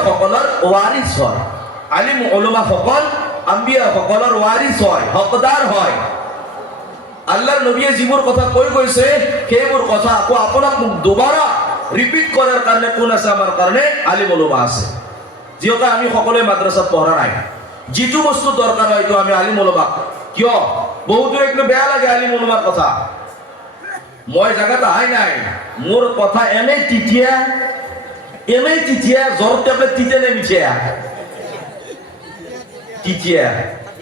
সকলৰ ওয়াৰিছ হয় আলিম উলামা সকল আম্বিয়া সকলৰ ওয়াৰিছ হয় হকদাৰ হয় আল্লাহৰ নবীয়ে যিবোৰ কথা কৈ গৈছে সেইবোৰ কথা আকৌ আপোনাক মোক দুবাৰা ৰিপিট কৰাৰ কাৰণে কোন আছে আমাৰ কাৰণে আলিম উলামা আছে যিহেতু আমি সকলোৱে মাদ্ৰাসাত পঢ়া নাই যিটো বস্তু দৰকাৰ হয় এইটো আমি আলিম উলামা কিয় বহুতো একটু বেয়া লাগে আলিম উলামাৰ কথা মই জায়গাত আহাই নাই মোৰ কথা এনেই তিতিয়া জ্বৰ টেবলেট তিতে নে মিঠিয়া তিতিয়া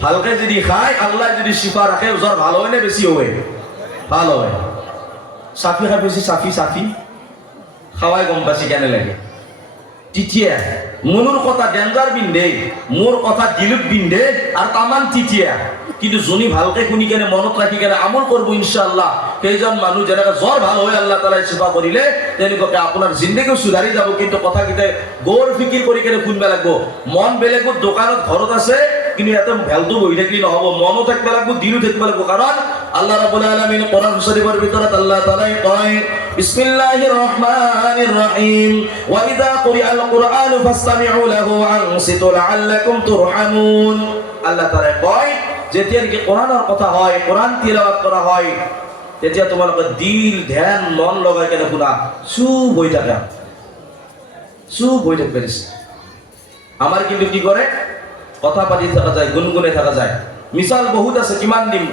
ভালকে যদি খায় আল্লাহ যদি শিফা রাখে জ্বৰ ভাল হয় নে বেছি হয় ভাল হয় সাফি খাই বেছি সাফি খাওয়াই গম পাইছি কেনে লাগে তিতিয়া মনুর কথা ডেঞ্জার বিন্ধে মোর কথা দিলুক বিন্ধে আর তামান তিতিয়া কিন্তু জনি ভালকে শুনি কেনে মনত রাখি কেনে আমল করবো ইনশাআল্লাহ সেইজন মানুহ যেনেকে জ্বৰ ভাল হয় আল্লাহ তাআলাই শিফা কৰিলে তেনেকৈ আপোনাৰ জিন্দগীও সুধাৰি যাব কিন্তু কথা কিটা গৌৰ ফিকিৰ কৰি কেনে শুনবা লাগব মন বেলেগত দোকানত ঘৰত আছে কিন্তু ইয়াতে ভেলটো বহি থাকিলে নহব মনো থাকিব লাগব দিলও থাকিব লাগব কাৰণ আল্লাহ রাব্বুল আলামিন কোরআন শরীফের ভিতৰত আল্লাহ তাআলাই কয় বিসমিল্লাহির রহমানির রহিম ওয়া ইযা কুরিআল কুরআন ফাসতামিউ লাহু আনসিতু লাআল্লাকুম তুরহামুন আল্লাহ তাআলা কয় যেতিয়া কি কোরআনৰ কথা হয় কোরআন তিলাওয়াত কৰা হয় তেতিয়া তোমালোকে দিল ধ্যান মন লগাই কেনে শুনা চুপ হৈ থাকা আমাৰ কিন্তু কি কৰে কথা পাতি থাকা যায় গুনগুনে থাকা যায় মিসাল বহুত আছে কিমান দিন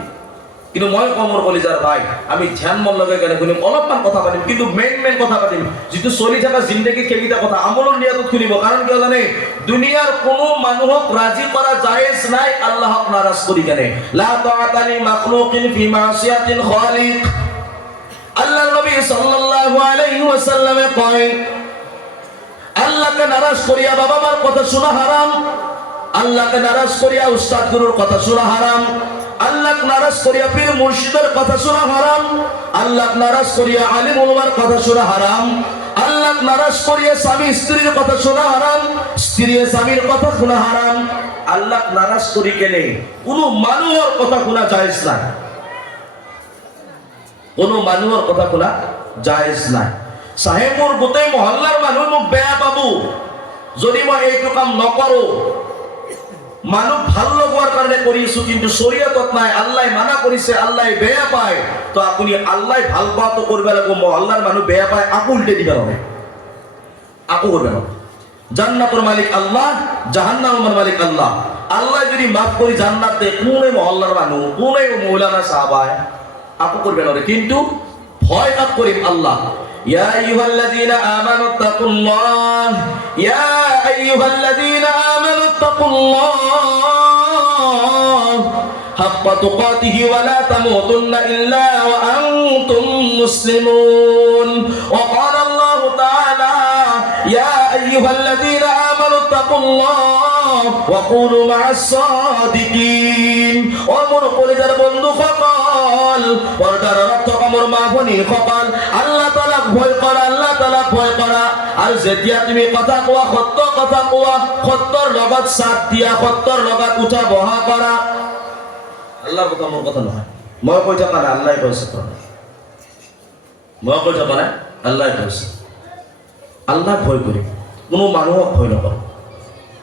কিন্তু মই কমৰ কলিজাৰ ভাই আমি ধ্যান মন লগাই কেনে শুনিম, অলপমান কথা পাতিম, কিন্তু মেইন কথা পাতিম যিটো চলি থকা জিন্দগী সেইকেইটা কথা আমলৰ নিয়াতত শুনিব। কাৰণ কিয় জানে, দুনিয়াৰ কোনো মানুহক ৰাজি কৰা জায়েজ নাই আল্লাহক নাৰাজ কৰি কেনে। লা তাআতা লি মাখলুকিন ফি মাসিয়াতিল খালিক। আল্লাহর নবী সাল্লাল্লাহু আলাইহি ওয়াসাল্লামে কয়, আল্লাহকে নারাজ করিয়া বাবা মার কথা শোনা হারাম, আল্লাহকে নারাজ করিয়া উস্তাদ গুরুর কথা শোনা হারাম, আল্লাহকে নারাজ করিয়া পীর মুর্শিদের কথা শোনা হারাম, আল্লাহকে নারাজ করিয়া আলিম উলামার কথা শোনা হারাম, আল্লাহকে নারাজ করিয়া স্বামী স্ত্রীর কথা শোনা হারাম, স্ত্রী স্বামীর কথা শোনা হারাম। আল্লাহকে নারাজ করি কেনে কোনো মানুহৰ কথা শোনা জায়েজ নাই, কোনো মানুহৰ কথা শোনা জায়েজ নাই। চাহে মোৰ গোটেই মহল্লাৰ মানুহ মোক বেয়া পাব যদি মই এইটো কাম নকৰো, মানুহ ভাল লগোৱাৰ কাৰণে কৰিছো, কিন্তু শৰীয়তত নাই, আল্লাহ মানা কৰিছে, আল্লাহ বেয়া পায়, তো আপুনি আল্লাহ ভাল পাওয়াটো কৰিব লাগিব। মহল্লাৰ মানুহ বেয়া পায় আকো উল্টে দিবা নহয়, আকো করবে না। জান্নাতের মালিক আল্লাহ, জাহান্নামের মালিক আল্লাহ। আল্লাহ যদি মাফ করি জান্নাত দে, কোনে মহল্লার মানুষ, কোনে মৌলানা সাহাবায় আকো করবে না, কিন্তু ভয় কাজ করিম আল্লাহ। ইয়া আইয়ুহাল্লাযীনা আমানু তাকুল্লাহ, ইয়া আইয়ুহাল্লাযীনা আমানু তাকুল্লাহ হাক্কা তুকাতিহি ওয়া লা তামুতুন্না ইল্লা ওয়া আনতুম মুসলিমুন। ওয়া ক্বালা আল্লাহু তাআলা ইয়া আইয়ুহাল্লাযীনা আমানু তাকুল্লাহ ওয়া কুনু মা'আস সাদিকিন। ও মোর কলিজার বন্ধু সকল, পর্দার রক্ত কামর মা ভনী সকল, আল্লাহ তাআলা ভয় করা, আল্লাহ তাআলা ভয় করা। আর যেতিয়া তুমি কথা কোৱা, সত্য কথা কোৱা, সত্যৰ লগত সাথ দিয়া, সত্যৰ লগত উঠা বহা কৰা। আল্লাহৰ কথা মোৰ কথা নহয়, মই কৈ থকা নাই, আল্লাহে কৈছে, মই কৈ থকা নাই, আল্লাহে কৈছে। अल्लाह भय करी, कोनो मानुक भय न करो।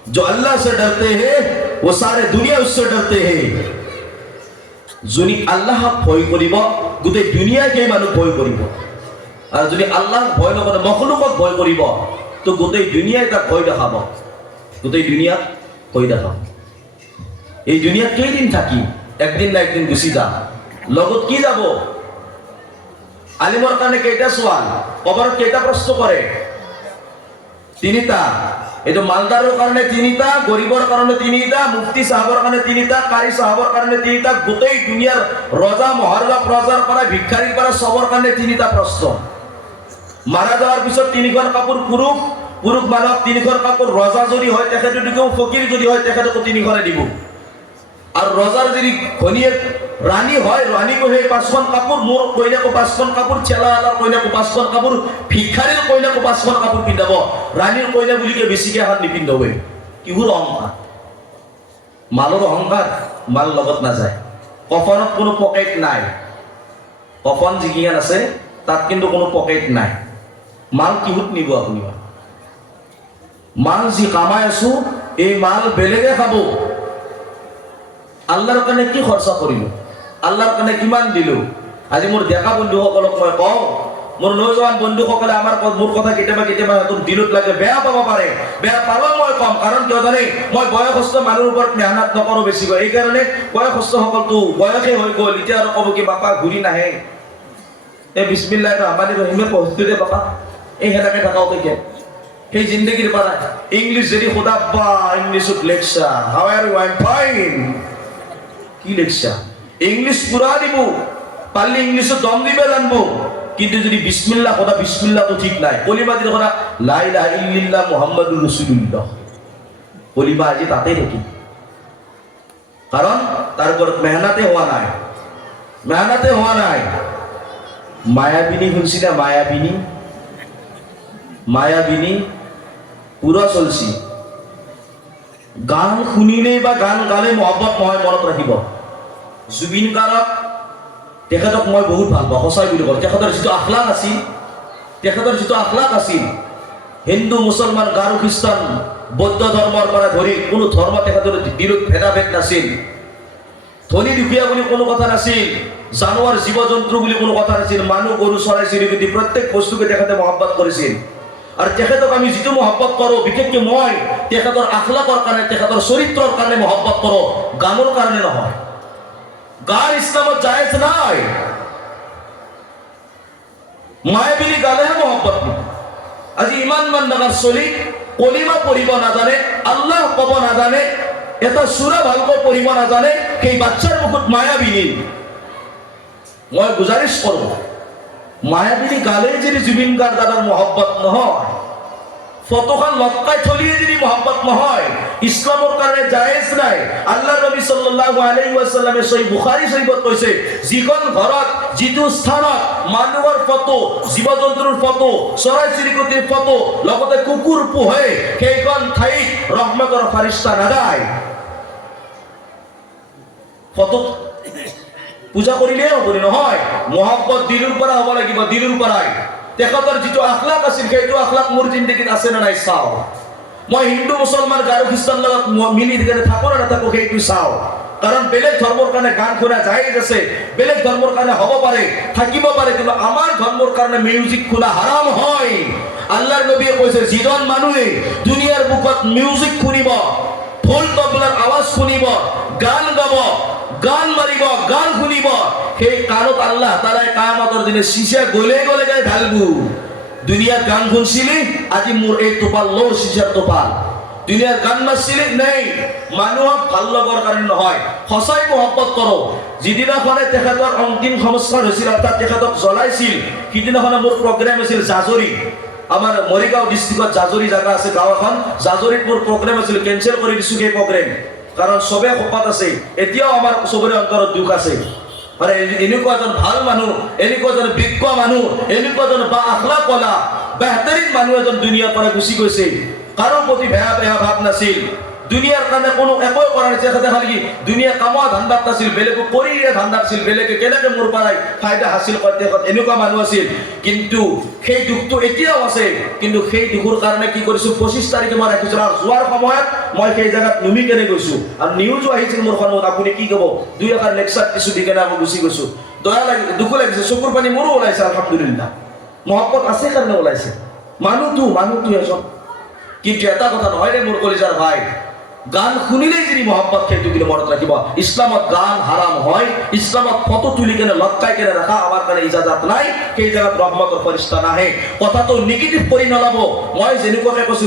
जो अल्लाह से डरते हैं वो सारे दुनिया उससे डरते हैं। जोनी अल्लाह भय करिब गोटे दुनियाके मानुक भय करिब, और जोनी अल्लाह भय नकरे मखलुकक भय करिब तो गोटे दुनियाय ताक भय देखाब, गोटे दुनिया भय देखाब। এই দুনিয়াত কেইদিন থাকি, একদিন না একদিন গুচি যা, লগত কি যাব? আলিমৰ কাৰণে কেইটা সোৱাল, কবৰত কেইটা প্ৰশ্ন কৰে? তিনিটা। এইটো মালদাৰৰ কাৰণে তিনিটা, গরিবৰ কাৰণে তিনিটা, মুফতি সাহাবৰ কাৰণে তিনিটা, কারি সাহাবৰ কাৰণে তিনিটা, গোটেই দুনিয়াৰ ৰজা মহাৰজা প্ৰজাৰ পৰা ভিক্ষাৰীৰ পৰা সবৰ কাৰণে তিনিটা প্ৰশ্ন। মাৰা যাওয়ার পিছত তিনিখন কাপোৰ পুৰুষ, পুৰুষ মানক তিনিখন কাপোৰ, ৰজা যদি হয় তেখেতে দিব, ফকিৰ যদি হয় তেখেতকো তিনিখনে দিব। আর রজার যদি ঘনিয়ে রানী হয়, রানীকো সেই 5খন কাপোৰ, মোর কইনাকো 5খন কাপোৰ, চেলা আলার কইনাকো 5খন কাপোৰ, ভিক্ষাৰীৰ কইনাকো 5খন কাপোৰ পিন্ধাব। রানীর কইনা বুলিকে বেছিকে এখন নিপিন্ধাবই। কিহৰ অহংকাৰ? মালৰ অহংকাৰ, মাল লগত নাযায়। কফনত কোনো পকেট নাই, কফন যিগিয়ান আছে তাত কিন্তু কোনো পকেট নাই। মাল কিহত নিব আপুনি? মাল যি কামাই আছো এই মাল বেলেগে খাব। আল্লাহৰ কাৰণে কি খৰচা কৰিলো, আল্লাহৰ কাৰণে কিমান দিলো। আজি মোৰ ডেকা বন্ধুসকলক মই কওঁ, মোৰ নৌজৱান বন্ধুসকলে আমাৰ মোৰ কথা কেতিয়াবা কেতিয়াবা তোৰ দিলত লাগে, বেয়া পাব পাৰে, বেয়া পাব মই কম। কাৰণ কিয় জানে, মই বয়সস্থ মানুহৰ ওপৰত মেহনত নকৰো বেছিকৈ। এইকাৰণে বয়সস্থসকলতো বয়সে হৈ গ'ল, এতিয়া আৰু ক'ব কি বাপা ঘূৰি নাহে, এই বিসমিল্লাহিৰ ৰহমানিৰ ৰহিমে পঢ়িছো দে বাপা, এই সেনেকে থাকাও কেতিয়া সেই জিন্দগীৰ পৰা ইংলিছ যদি সোধা, বা ইংলিছত lecture, how are you? I am fine. কি লেকচাৰ? ইংলিছ পুরা দিব, পারলে ইংলিশে দম দিবে জানবো, কিন্তু যদি বিসমিল্লাহ কথা, বিসমিল্লাহ তো ঠিক নাই। কলিমা যদি কথা লা ইলাহা ইল্লাল্লাহ মুহাম্মাদুর রাসূলুল্লাহ, কলিমা আজি তাতেই দেখি। কারণ তার উপর মেহনতে হওয়া নাই, মেহনতে হওয়া নাই। মায়াবিনী শুনছি না? মায়াবিনী, মায়াবিনী পুরা চলছি। গান শুনিলে বা গান গালে মহব্বত নহয়, মনত ৰাখিব। জুবিন গাৰ্গক তেখেতক মই বহুত ভাল পাওঁ, সঁচাই বুলি কওঁ। তেখেতৰ যিটো আখলাক আছিল, তেখেতৰ যিটো আখলাক আছিল, হিন্দু মুছলমান গাৰো খ্ৰীষ্টান বৌদ্ধ ধৰ্মৰ পৰা ধৰি কোনো ধৰ্ম তেখেতৰ দিলত ভেদাভেদ নাছিল। ধনী দুখীয়া বুলি কোনো কথা নাছিল, জানোৱাৰ জীৱ জন্তু বুলি কোনো কথা নাছিল। মানুহ গৰু চৰাই চিৰিকটি প্ৰত্যেক বস্তুকে তেখেতে মহব্বত কৰিছিল। আৰু তেখেতক আমি যিটো মহব্বত কৰোঁ, বিশেষকৈ মই তেখেতৰ আখলাকৰ কাৰণে, তেখেতৰ চৰিত্ৰৰ কাৰণে মহব্বত কৰোঁ, গানৰ কাৰণে নহয়। গান ইসলামত জায়েজ নাই। মায়াবিনী গালেহে মহব্বত নেই। আজি ইমান ডাঙৰ চলি কলিমা পঢ়িব নাজানে, আল্লাহ ক'ব নাজানে, এটা সূৰা ভালকৈ পঢ়িব নাজানে, সেই বাচ্চাৰ মুখত মায়াবিনী। মই গুজাৰিছ কৰোঁ, মায়াবিনী গালে যদি জুবিন গাৰ্গ দাদাৰ মহব্বত নহয়, ফটোখন লটকাই থলিয়ে যদি মহব্বত নহয়, ইছলামৰ কাৰণে জায়েজ নাই। আল্লাহ নবী সাল্লাল্লাহু আলাইহি ওয়াসাল্লামে সহিহ বুখাৰী শৰীফত কৈছে, যিখন ঘৰত যিটো স্থানত মানুহৰ ফটো, জীৱ-জন্তুৰ ফটো, চৰাই-চিৰিকটিৰ ফটো, লগতে কুকুৰ পোহে, সেইখন ঠাইত ৰহমতৰ ফাৰিষ্টা নাযায়। ফটো পূজা কৰিলেই হ'ব নহয়, মহব্বত দিলৰ পৰা হ'ব লাগিব, দিলৰ পৰাই। তেখেতৰ যিটো আখলাক আছিল, সেইটো আখলাক মোৰ জিন্দগীত আছে নে নাই চাওঁ। মই হিন্দু মুছলমান গাৰো খ্ৰীষ্টান লগত মিলি থাকো না নাথাকো সেইটো চাওঁ। কাৰণ বেলেগ ধৰ্মৰ কাৰণে গান শুনা জায়েজ আছে, বেলেগ ধৰ্মৰ কাৰণে হ'ব পাৰে, থাকিব পাৰে, কিন্তু আমাৰ ধৰ্মৰ কাৰণে মিউজিক শুনা হাৰাম হয়। আল্লাহৰ নবীয়ে কৈছে, যিজন মানুহে দুনিয়াৰ বুকত মিউজিক শুনিব, ঢোল তবলাৰ আৱাজ শুনিব, গান গাব, গান মাৰিব, গান শুনিব, সেই কাণত আল্লাহ তাআলাই কিয়ামতৰ দিনে চিচা গলে গলে গায় ঢালবো। দুনিয়াৰ গান শুনছিলি, আজি মোৰ এই টোপাল লো চিচাৰ টোপাল। দুনিয়াৰ গান নাচছিলি নাই, মানুহক ভাল লগৰ কাৰণে নহয়, সঁচাই মহব্বত কৰো। যিদিনাখনে তেখেতৰ অন্তিম সংস্কাৰ হৈছিল, অৰ্থাৎ তেখেতক জ্বলাইছিল, সিদিনাখনে মোৰ প্ৰগ্ৰেম আছিল জাজৰি। আমাৰ মৰিগাঁও ডিষ্ট্ৰিক্টত জাজৰি জাগা আছে, গাঁও এখন, জাজৰিত মোৰ প্ৰগ্ৰেম আছিল, কেঞ্চেল কৰি দিছো সেই প্ৰগ্ৰেম। কাৰণ চবে শোকত আছে, এতিয়াও আমাৰ চবৰে অন্তৰত দুখ আছে। মানে এনেকুৱা এজন ভাল মানুহ, এনেকুৱা এজন বিজ্ঞ মানুহ, এনেকুৱা এজন বা আখলাক কলা বেহতৰীন মানুহ এজন দুনিয়াৰ পৰা গুচি গৈছে। কাৰো প্ৰতি বেয়া বেয়া ভাৱ নাছিল, দুনিয়াৰ কাৰণে কোনো একো কৰা নাছিল। খালি দুনিয়া কামা ধান্দাত নাছিল, বেলেগক কৰিয়ে ধান্দাত আছিল, বেলেগে কেনেকে মোৰ পৰাই ফাইদা হাসিল কৰে, এনেকুৱা মানুহ আছিল। কিন্তু সেই দুখটো এতিয়াও আছে, কিন্তু সেই দুখৰ কাৰণে কি কৰিছো, 25 তাৰিখে মই ৰাখিছো। আৰু যোৱাৰ সময়ত মই সেই জায়গাত নুমি কেনে গৈছো, আৰু নিউজো আহিছিল মোৰ সন্মুখত, আপুনি কি ক'ব, দুই এষাৰ লেকচাৰ কিছু দি কেনে আকৌ গুচি গৈছো। দয়া লাগে, দুখো লাগিছে, চকুৰ পানী মোৰো ওলাইছে। আলহামদুলিল্লাহ, মহব্বত আছে কাৰণে ওলাইছে, মানুহটো এজন। কিন্তু এটা কথা নহয় দে মোৰ কলিজাৰ ভাই, গান শুনিলেই যদি মহব্বত, সেইটো কিন্তু মনত ৰাখিব, ইছলামত গান হাৰাম হয়। ইছলামত ফটো তুলি কেনে লটকাই কেনে ৰাখা আমাৰ কাৰণে ইজাজত নাই। সেই জায়গাত ৰহমতৰ ফৰিষ্টা নাহে। কথাটো নিগেটিভ কৰি নলব, মই যেনেকুৱাকে কৈছো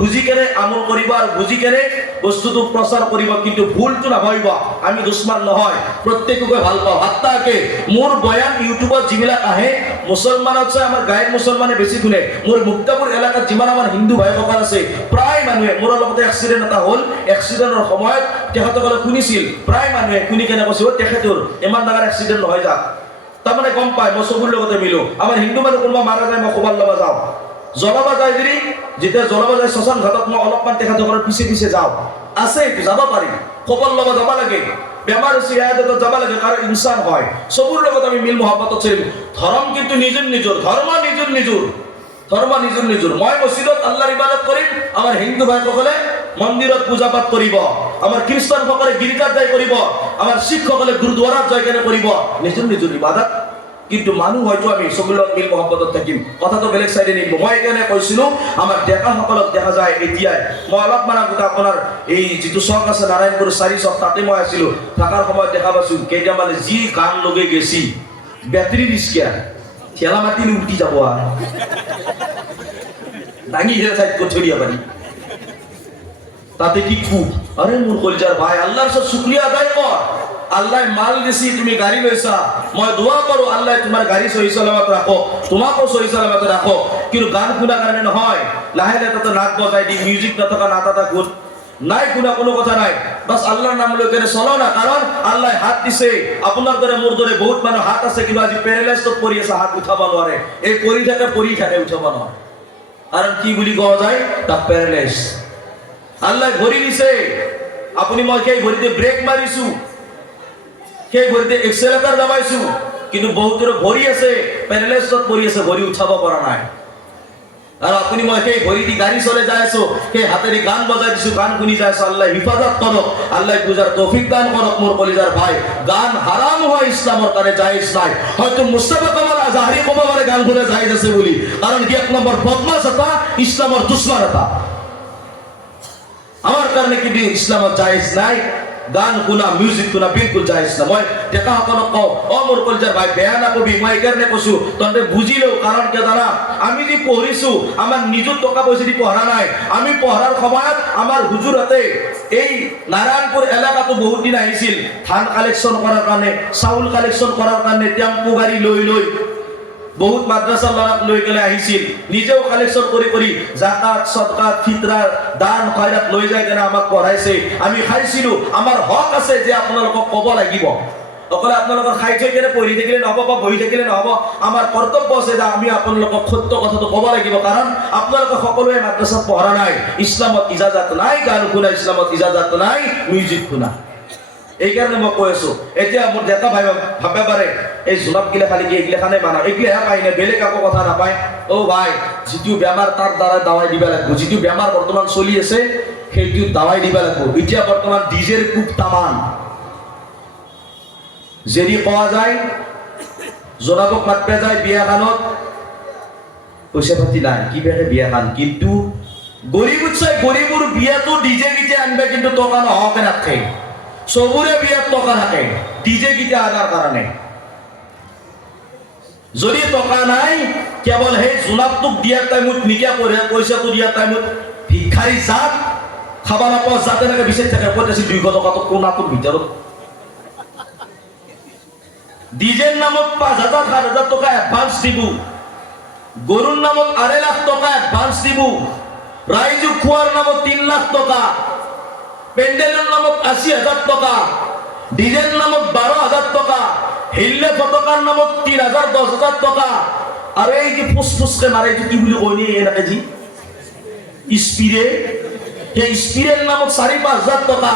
বুজি কেনে আমল কৰিব, আৰু বুজি কেনে বস্তুটো প্ৰচাৰ কৰিব, কিন্তু ভুলটো নাভাবিব। আমি দুশ্মন নহয়, প্ৰত্যেককে ভাল পাওঁ। হাত্তাকে মোৰ বয়ান ইউটিউবত যিবিলাক আহে, মুছলমানতছে আমাৰ গায়ক মুছলমানে বেছি শুনে। মোৰ মুক্তাপুৰ এলেকাত যিমান আমাৰ হিন্দু ভাইসকল আছে, প্ৰায় মানুহে, মোৰ লগতে এক্সিডেণ্ট এটা হ'ল, এক্সিডেণ্টৰ সময়ত তেখেতসকলে শুনিছিল, প্ৰায় মানুহে শুনি কেনে কৈছে, তেখেতৰ ইমান ডাঙৰ এক্সিডেণ্ট নহয় যাক। তাৰমানে গম পায়, মই চকুৰ লগতে মিলো। আমাৰ হিন্দু মানুহ কোনোবা মাৰা যায়, মই খবৰ ল'ব যাওঁ, জ্বলাব যায় যদি, যেতিয়া জ্বলাব যায় শ্মশান ঘাটত, মই অলপমান তেখেতসকলৰ পিছে যাওঁ। আছে, যাব পাৰি, খবৰ ল'ব যাব লাগে, বেমাৰ হৈছে ইয়াত যাব লাগে, কাৰণ ইনচান হয়। চকুৰ লগত আমি মিল মহব্বতত চলিম। ধৰ্ম কিন্তু নিজৰ নিজৰ, ধৰ্ম নিজৰ নিজৰ। মই মছজিদত আল্লাহৰ ইবাদত কৰিম, আমাৰ হিন্দু ভাইসকলে মন্দিৰত পূজা পাঠ কৰিব, আমাৰ খ্ৰীষ্টানসকলে গীৰ্জাত যাই কৰিব, আমাৰ শিখসকলে গুৰুদ্বাৰাত যাই কেনে কৰিব, নিজৰ ইবাদত। কিন্তু মানুহ হয়তো আমি চকুৰ লগত মিল মহব্বতত থাকিম, কথাটো বেলেগ চাইডে নিব। মই এইকাৰণে কৈছিলো, আমাৰ ডেকাসকলক দেখা যায় এতিয়াই। মই অলপমান আগতে আপোনাৰ এই যিটো চক আছে নাৰায়ণপুৰ 4 চক, তাতে মই আছিলো, থকাৰ সময়ত দেখা পাইছো কেইটামানে যি গান লগে গেছি, বেটাৰী ৰিক্সা ঠেলা মাতিলে উঠি যাব, আৰু দাঙি চাইড কৰি থৈ দিব পাৰি, তাতে কি খুব। আরে মোর কলিজার ভাই, আল্লাহর সব শুকরিয়া আদায় কর। আল্লাহ মাল দিছি, তুমি গাড়ি লৈছা, মই দোয়া করো আল্লাহ তোমার গাড়ি সহি সালামত রাখো, তোমাকেও সহি সালামত রাখো। কিন্তু গান শুনার কারণে নহয়, লাহে লাহে তাতে নাক বজাই দি, মিউজিক নথকা নাটাটা গুণ নাই, শুনা কোনো কথা নাই, বাস আল্লাহর নাম লৈ কেনে চলো না। কারণ আল্লাহ হাত দিছে, আপনার দরে মোর দরে বহুত মানুহ হাত আছে, কিন্তু আজি প্যারালাইজড পৰি আছে, হাত উঠাব নোৱাৰে। এই পৰি থাকে উঠাব নোৱাৰে, কারণ কি বুলি কোৱা যায়, তাক প্যারালাইজ। আল্লাহ ভৰি দিছে, আপুনি মই সেই ভৰিতে ব্ৰেক মাৰিছো, সেই ভৰিতে এক্সেলেটাৰ দবাইছো, কিন্তু বহুতৰ ভৰি আছে প্যারালাইজড পৰি আছে, ভৰি উঠাব পৰা নাই। আৰু আপুনি মই সেই ভৰি দি গাড়ী চলে যাই আছো, সেই হাতেৰে গান বজাই দিছো, গান শুনি যাই আছো। আল্লাহ হিফাজত কৰক, আল্লাহ বুজাৰ তৌফিক দান কৰক। মোৰ কলিজাৰ ভাই, গান হাৰাম হয়, ইছলামৰ কাৰণে জায়েজ নাই। হয়তো মুস্তাফা কামাল আজহাৰী ক'ব পাৰে গান শুনে জায়েজ আছে বুলি, কাৰণ কি 1 নম্বৰ বদমাছ এটা, ইছলামৰ দুশ্মন এটা। আমার কারণে কিন্তু ইসলামত জায়েজ নাই। গান শুনা মিউজিক শুনা বিলকুল জায়েজ না মই ডেকা সকলক কওঁ অ মোৰ কলজাৰ ভাই বেয়া নাপাবি মই এইকাৰণে কৈছো তহঁতে বুজিলেও কাৰণ কিয় জানা আমি যি পঢ়িছো আমাৰ নিজৰ টকা পইচা দি পঢ়া নাই আমি পঢ়াৰ সময়ত আমাৰ হুজুৰতে এই নাৰায়ণপুৰ এলেকাটো বহুত দিন আহিছিল ধান কালেকশ্যন কৰাৰ কাৰণে চাউল কালেকশ্যন কৰাৰ কাৰণে টেম্পু গাড়ী লৈ বহুত মাদ্ৰাসা লৰাক লৈ গলে আহিছিল নিজেও কালেকশ্যন কৰি জাকাত সদকাত ফিতৰা দান খয়ৰাত লৈ যায় কেনে আমাক পঢ়াইছে আমি খাইছিলো আমাৰ হক আছে যে আপোনালোকক ক'ব লাগিব অকলে আপোনালোকৰ খাই থৈ কেনে পঢ়ি থাকিলে নহ'ব বা বহি থাকিলে নহ'ব আমাৰ কৰ্তব্য আছে যে আমি আপোনালোকক সত্য কথাটো ক'ব লাগিব কাৰণ আপোনালোকে সকলোৱে মাদ্ৰাসাত পঢ়া নাই ইছলামত ইজাজত নাই গান শুনা ইছলামত ইজাজত নাই মিউজিক শুনা এইকাৰণে মই কৈ আছো এতিয়া মোৰ ডেকা ভাই ভাবে পাৰে এই জুলাপ গিলা খালি কি এইগিলা খানে মানা এইগিলা পাই না বেলেগ একো কথা নাপায় অ ভাই যিটো বেমাৰ তাৰ দ্বাৰা দাৱাই দিব লাগিব যিটো বেমাৰ বৰ্তমান চলি আছে সেইটো দাৱাই দিব লাগিব এতিয়া বৰ্তমান ডিজেৰ খুব তামান যদি কোৱা যায় জনাবক মাতপে যায় বিয়াখানত পইচা পাতি নাই কিবাকে বিয়াখান কিন্তু গরিবুত চাই গরিবুর বিয়াতো ডিজে গীতে আনবে কিন্তু টকা নহকে নাথাকে সবুরে বিয়াত টকা থাকে ডিজে গীতে আনার কারণে যদি টকা নাই কেবল সেই জোনাবটোক দিয়াৰ টাইমত নিকিয়া পঢ়ে পইচাটো দিয়াৰ টাইমত ভিক্ষাৰী জাত খাবা নাপাওঁ জাত এনেকে বিচাৰি থাকে ক'ত আছে 200 টকাটো কোনাটোৰ ভিতৰত ডিজেৰ নামত 5,000 7,000 টকা এডভান্স দিব গৰুৰ নামত 2.5 লাখ টকা এডভান্স দিব রাইজু খোয়ার নামত 3 লাখ টাকা পেন্ডেলের নামত 80,000 টাকা ডিজের নামত 12,000 টাকা হিল্লে পতাকার নামত 3,000 10,000 টাকা আর এই যে ফুসফুসকে মারে কি বলি কইনি এনাকে জি স্পিরে এই স্পিরের নামত 4,500 টাকা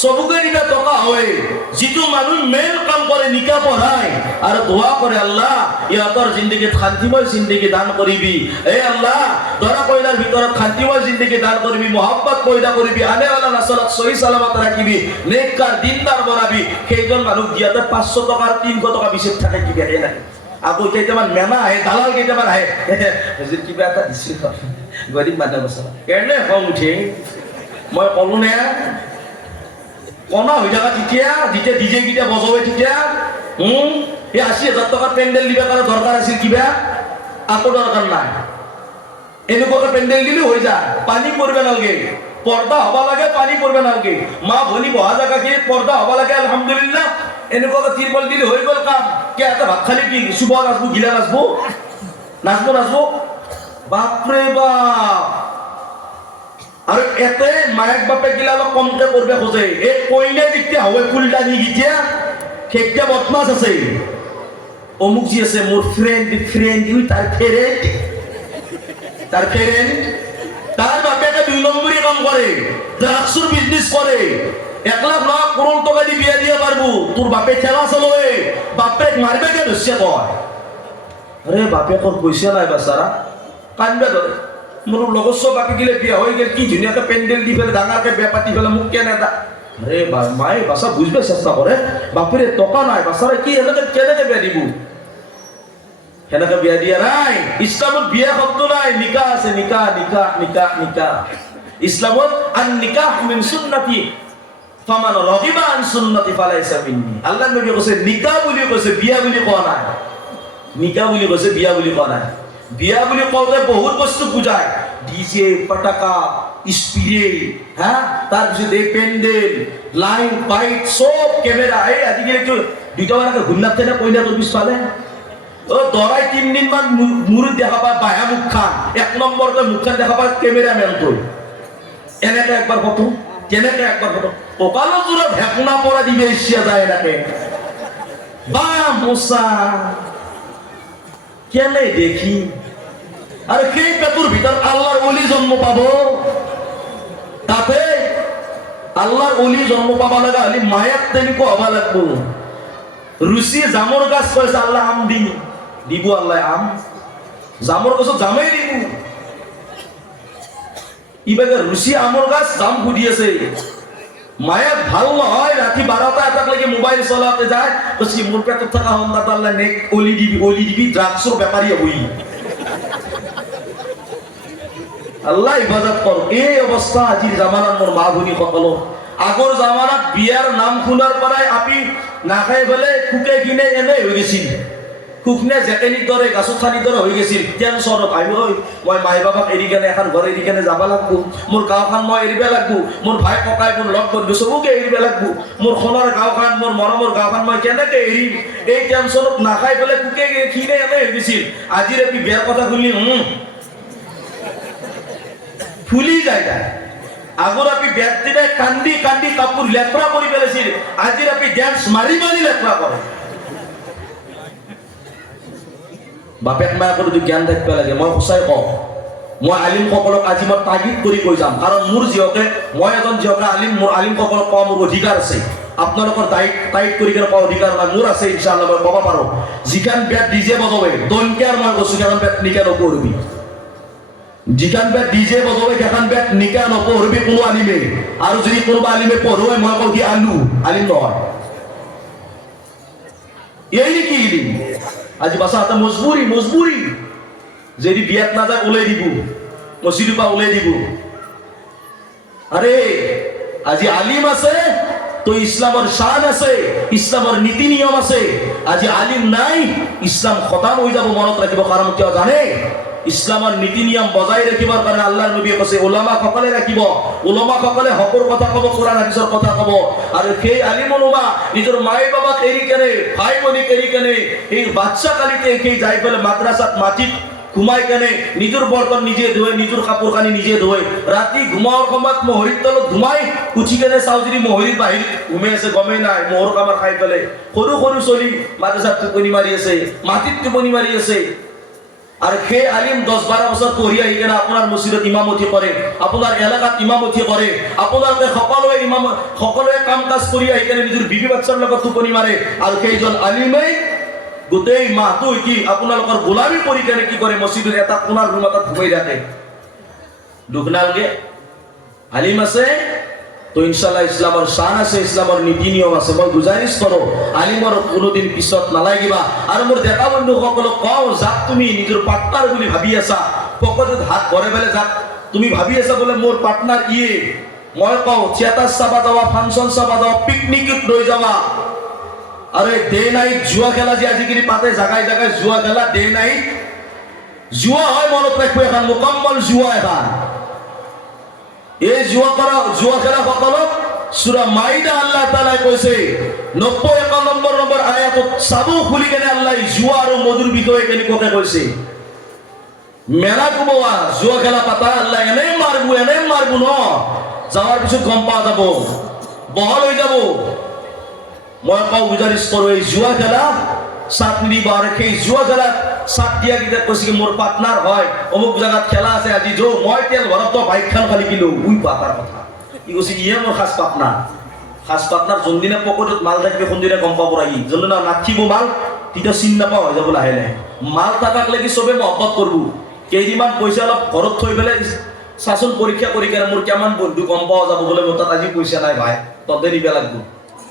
সবুকে নিকা টাকা হয় যিটো মানুষ মেন কাম করে নিকা পড়ায় আর দোয়া করে আল্লাহ ইহতর জিন্দগিত শান্তিময় জিন্দগি দান করিবি এ আল্লাহ ধরা কইলার ভিতৰত শান্তিময় জিন্দগি দান করিবি মোহাব্বত পয়দা করিবি আনেওয়ালা নাসলক সহি সালামত রাখিবি নেককার দিনদার বানাবি সেইজন মানুষ দিয়াতে 500 টাকার 300 টাকা বিশেষ থাকে কি দেখে না আকৌ কেইটামান মেনা আহে দালাল কেইটামান আহে যে কিবা এটা দিছিল গরিব মানুহ বছৰ কেনে খং উঠে মই কলো নে কনা হৈ থাকা তেতিয়া যেতিয়া ডিজে গীতা বজাবে তেতিয়া এই 80,000 টাকা পেন্ডেল দিবা কাৰণে দৰকাৰ আছিল কিবা আকৌ দৰকাৰ নাই এনেকুৱা পেন্ডেল দিলে হৈ যায় পানী পৰিব নালগে পৰ্দা হ'ব লাগে পানী পৰিব নালগে মা ভনী বহা জায়গা কি পৰ্দা হ'ব লাগে আলহামদুলিল্লাহ এনেকুৱা তিৰপল দিলে হৈ গ'ল কাম কে এটা ভাত খালি কি সুবা নাচবো গিলা নাচবো বাপৰে বাপ আৰু এতে মায়েক বাপে গিলা অলপ কমকে করবে খোঁজে এই কইনে যেতিয়া হয় ফুলদানি গিতিয়া খেকটা বদমাস আছে অমুক জি আছে মোর ফ্রেন্ড ইউ তার ফ্রেন্ড তার বাপে 2 নম্বরই কাম করে ড্রাগসের বিজনেস করে 1 লাখ 9 করোড় টাকা দি বিয়া দিয়া পারবো তোর বাপে খেলা চলবে বাপে মারবে কে দস্যা কয় আরে বাপে কোন পয়সা নাই বাসারা কান্দবে ধরে মোর লগৰ সব বাকি গিলে বিয়া হৈ গেল কি ধুনিয়াকে পেন্ডেল দি ফেলে ডাঙৰকে বিয়া পাতি ফেলে মোক কেনে দা আরে মায়ে বাসা বুঝবে চেষ্টা করে বাপরে টকা নাই বাসারে কি এনেকে কেনেকে বিয়া দিব এনেকে বিয়া দিয়া নাই ইসলামত বিয়া শব্দ নাই নিকাহ আছে নিকাহ ইসলামত আন নিকাহ মিন সুন্নতি ফামান রাগিবা আন সুন্নতি ফালাইসা মিন্নি আল্লাহ নবী কৈছে নিকাহ বুলি কৈছে বিয়া বুলি কোৱা নাই নিকাহ বুলি কৈছে বিয়া বুলি কোৱা নাই বিয়া বুলি কওঁতে বহুত বস্তু বুঝায় ডিজে পটাকা স্পিরে হ্যাঁ তার পিছনে পেন্ডেল লাইন ফাইট সব ক্যামেরা এই আজিকালি তো দুইটা মানে ঘুরনাতে না কইনা তোর পিছফালে ও দরাই 3 দিন মান মুড়ি দেখা পা বায়া মুখ খান 1 নম্বরতে মুখ খান দেখা পা ক্যামেরাম্যান তো এনেকে একবার ফটো কেনেকে একবার ফটো ওকালো জুরে ভেকনা পড়া দিবে ইচ্ছা যায় নাকে বা মোসা কেনে দেখি আরে কে পেটুর ভিতর আল্লাহর ওলি জন্ম পাবো তাতে আল্লাহর ওলি জন্ম পাবা লাগা হলি মায়াত তেনিকো হবা লাগবো রুচি জামর গাছ কইছে আল্লাহ আম দিব আল্লাহ আম জামর গাছ জামেই দিব ইবাগে রুচি আমর গাছ জাম ফুটি আছে মায়াত ভাল নহয় রাতি 12টা এটাক লাগি মোবাইল চলাতে যায় কইছি মোর পেটত থাকা হন্দা আল্লাহ নেক ওলি দিবি ড্রাগসর ব্যাপারী হই আল্লাহ ইবাদত কর এই অবস্থা আজির জামানার মোর মা ভনী সকল আগৰ জামানাত বিয়াৰ নাম শুনাৰ পৰাই আপি নাখাই ফেলে খুকে কিনে এনে হৈ গৈছিল খুকনে জেকেনিৰ দৰে গাছত থানিৰ দৰে হৈ গৈছিল টেনচনত আহিব মই মাই বাবাক এৰি কেনে এখন ঘৰ এৰি কেনে যাব লাগব মোৰ গাঁওখন মই এৰিব লাগব মোৰ ভাই ককাই মোৰ লগ বন্ধু চবকে এৰিব লাগব মোৰ সোণৰ গাঁওখন মোৰ মৰমৰ গাঁওখন মই কেনেকে এৰিম এই টেনচনত নাখাই ফেলে খুকে কিনে এনে হৈ গৈছিল আজিৰ আপি বিয়াৰ কথা শুনি ফুলি যায় তাই আগৰ আপি বিয়াৰ দিনে কান্দি কান্দি কাপোৰ লেপৰা কৰি পেলাইছিল আজিৰ আপি ডেন্স মাৰি মাৰি লেপৰা কৰে বাপেক মায়াকৰ যদি জ্ঞান থাকিব লাগে মই সঁচাই কওঁ মই আলিমসকলক আজি মই তাগিদ কৰি কৈ যাম কাৰণ মোৰ যিহকে মই এজন যিহকে আলিম মোৰ আলিমসকলক কোৱা মোৰ অধিকাৰ আছে আপোনালোকৰ টাইট কৰি কেনে কোৱা অধিকাৰ নাই মোৰ আছে ইনশাআল্লাহ মই ক'ব পাৰোঁ যিখন বেট ডিজে বজাবে দনকিয়াৰ মই কৈছোঁ সেইখন বেট নিকা নপঢ়িবি যিখন বেট ডিজে বজাবে সেইখন বেট নিকা নপঢ়িবি কোনো আলিমে আৰু যদি কোনোবা আলিমে পঢ়ুৱাই মই কওঁ কি আলিম নহয় এই কি ইলিম আজি বাসা হাতে মজবুরি যদি বিয়াত না যায় ওলাই দিব মসজিদৰ পৰা ওলাই দিব আরে আজি আলিম আছে তো ইসলামৰ শান আছে ইসলামৰ নীতি নিয়ম আছে আজি আলিম নাই ইসলাম খতম হৈ যাব মনত ৰাখিব কাৰণ কিয় জানে ইসলামৰ নীতি নিয়ম বজাই ৰাখিবৰ কাৰণে আল্লাহৰ নবীয়ে কৈছে উলামা সকলে ৰাখিব উলামা সকলে হকৰ কথা ক'ব কোৰআন হাদিছৰ কথা ক'ব আৰু সেই আলিম উলামা নিজৰ মাই বাবাক এৰি কেনে ভাই ভনীক এৰি কেনে এই বাচ্চা কালিতে সেই যাই পেলাই মাদ্ৰাসাত মাটিত ঘুমাই কেনে নিজৰ বৰ্তন নিজে ধুৱে নিজৰ কাপোৰ কানি নিজে ধুৱে ৰাতি ঘুমাওৱাৰ সময়ত মহৰীৰ তলত ঘুমাই উঠি কেনে চাওঁ যদি মহৰীৰ বাহিৰত ঘুমাই আছে গমেই নাই মহৰ কামাৰ খাই পেলাই সৰু সৰু চলি মাদ্ৰাসাত টোপনি মাৰি আছে মাটিত টোপনি মাৰি আছে আর সেই আলিম 10-12 বছর পঢ়ি আহি কেনে আপোনাৰ মছজিদত ইমামতি কৰে আপোনাৰ এলেকাত ইমামতি কৰে আপোনালোকে সকলোৱে কাম কাজ কৰি আহি কেনে নিজৰ বিবি বাচ্চাৰ লগত টোপনি মাৰে আৰু সেইজন আলিমে গোটেই মাহটো কি আপোনালোকৰ গোলামী কৰি কেনে কি কৰে মছজিদৰ এটা কোণাৰ ৰুম এটাত ঘুমাই থাকে দুখ নালাগে আলিম আছে তো ইনশাআল্লাহ ইসলামৰ শান আছে ইসলামৰ নীতি নিয়ম আছে মই গুজাৰিশ কৰো আলিমৰ কোনোদিন পিছত নালাগিবা আৰু মোৰ ডেকা বন্ধুসকলক কওঁ যাক তুমি নিজৰ পাৰ্টনাৰ বুলি ভাবি আছা পকেটত হাত ভৰাই পেলাই যাক তুমি ভাবি আছা বোলে মোৰ পাৰ্টনাৰ ইয়ে মই কওঁ থিয়েটাৰ চাবা যাবা ফাংচন চাবা যাবা পিকনিকত লৈ যাবা আরে ডে নাইট জুয়া খেলা যে আজিকালি পাতে জাগায় জাগায় জুয়া খেলা ডে নাইট জুয়া হয় মনত রাখবো এখন মোকাম্মল জুয়া এখন এই জুয়া খেলা সকলক সূরা মাইদা আল্লাহ তাআলা কৈছে 90-91 নম্বৰ আয়াতত সাবু খুলি কেনে আল্লাহ জুয়া আৰু মধুৰ বিষয়ে কেনেকৈ কৈছে মেলা কুবৱা জুয়া খেলা পাতা আল্লাহ এনে মাৰবো ন যাৱাৰ পিছত গম পা যাব বহল হৈ যাব মই কওঁ গুজাৰিশ কৰো এই জুয়া খেলা সাত নিবাৰ সেই জুয়া খেলা সাত দিয়া কিটা কৈছে কি মোৰ পাৰ্টনাৰ হয় অমুক জায়গাত খেলা আছে আজি যো মই তেল ভৰত বাইকখন খালি কিলো উই পাতাৰ কথা ই কৈছে ইয়ে মোৰ খাস পাৰ্টনাৰ যোনদিনা পকেটত মাল থাকিব কোনদিনা গম পাব ৰাগি যোনদিনা নাথিব মাল তেতিয়া চিন নাপাওঁ হৈ যাব লাহে লাহে মাল থাকাক লাগি চবে মহব্বত কৰবো কেইদিনমান পইচা অলপ ঘৰত থৈ পেলাই চাচোন পৰীক্ষা কৰি কেনে মোৰ কিমান বন্ধু গম পোৱা যাব বোলে মোৰ তাত আজি পইচা নাই ভাই তহঁতে নিব লাগব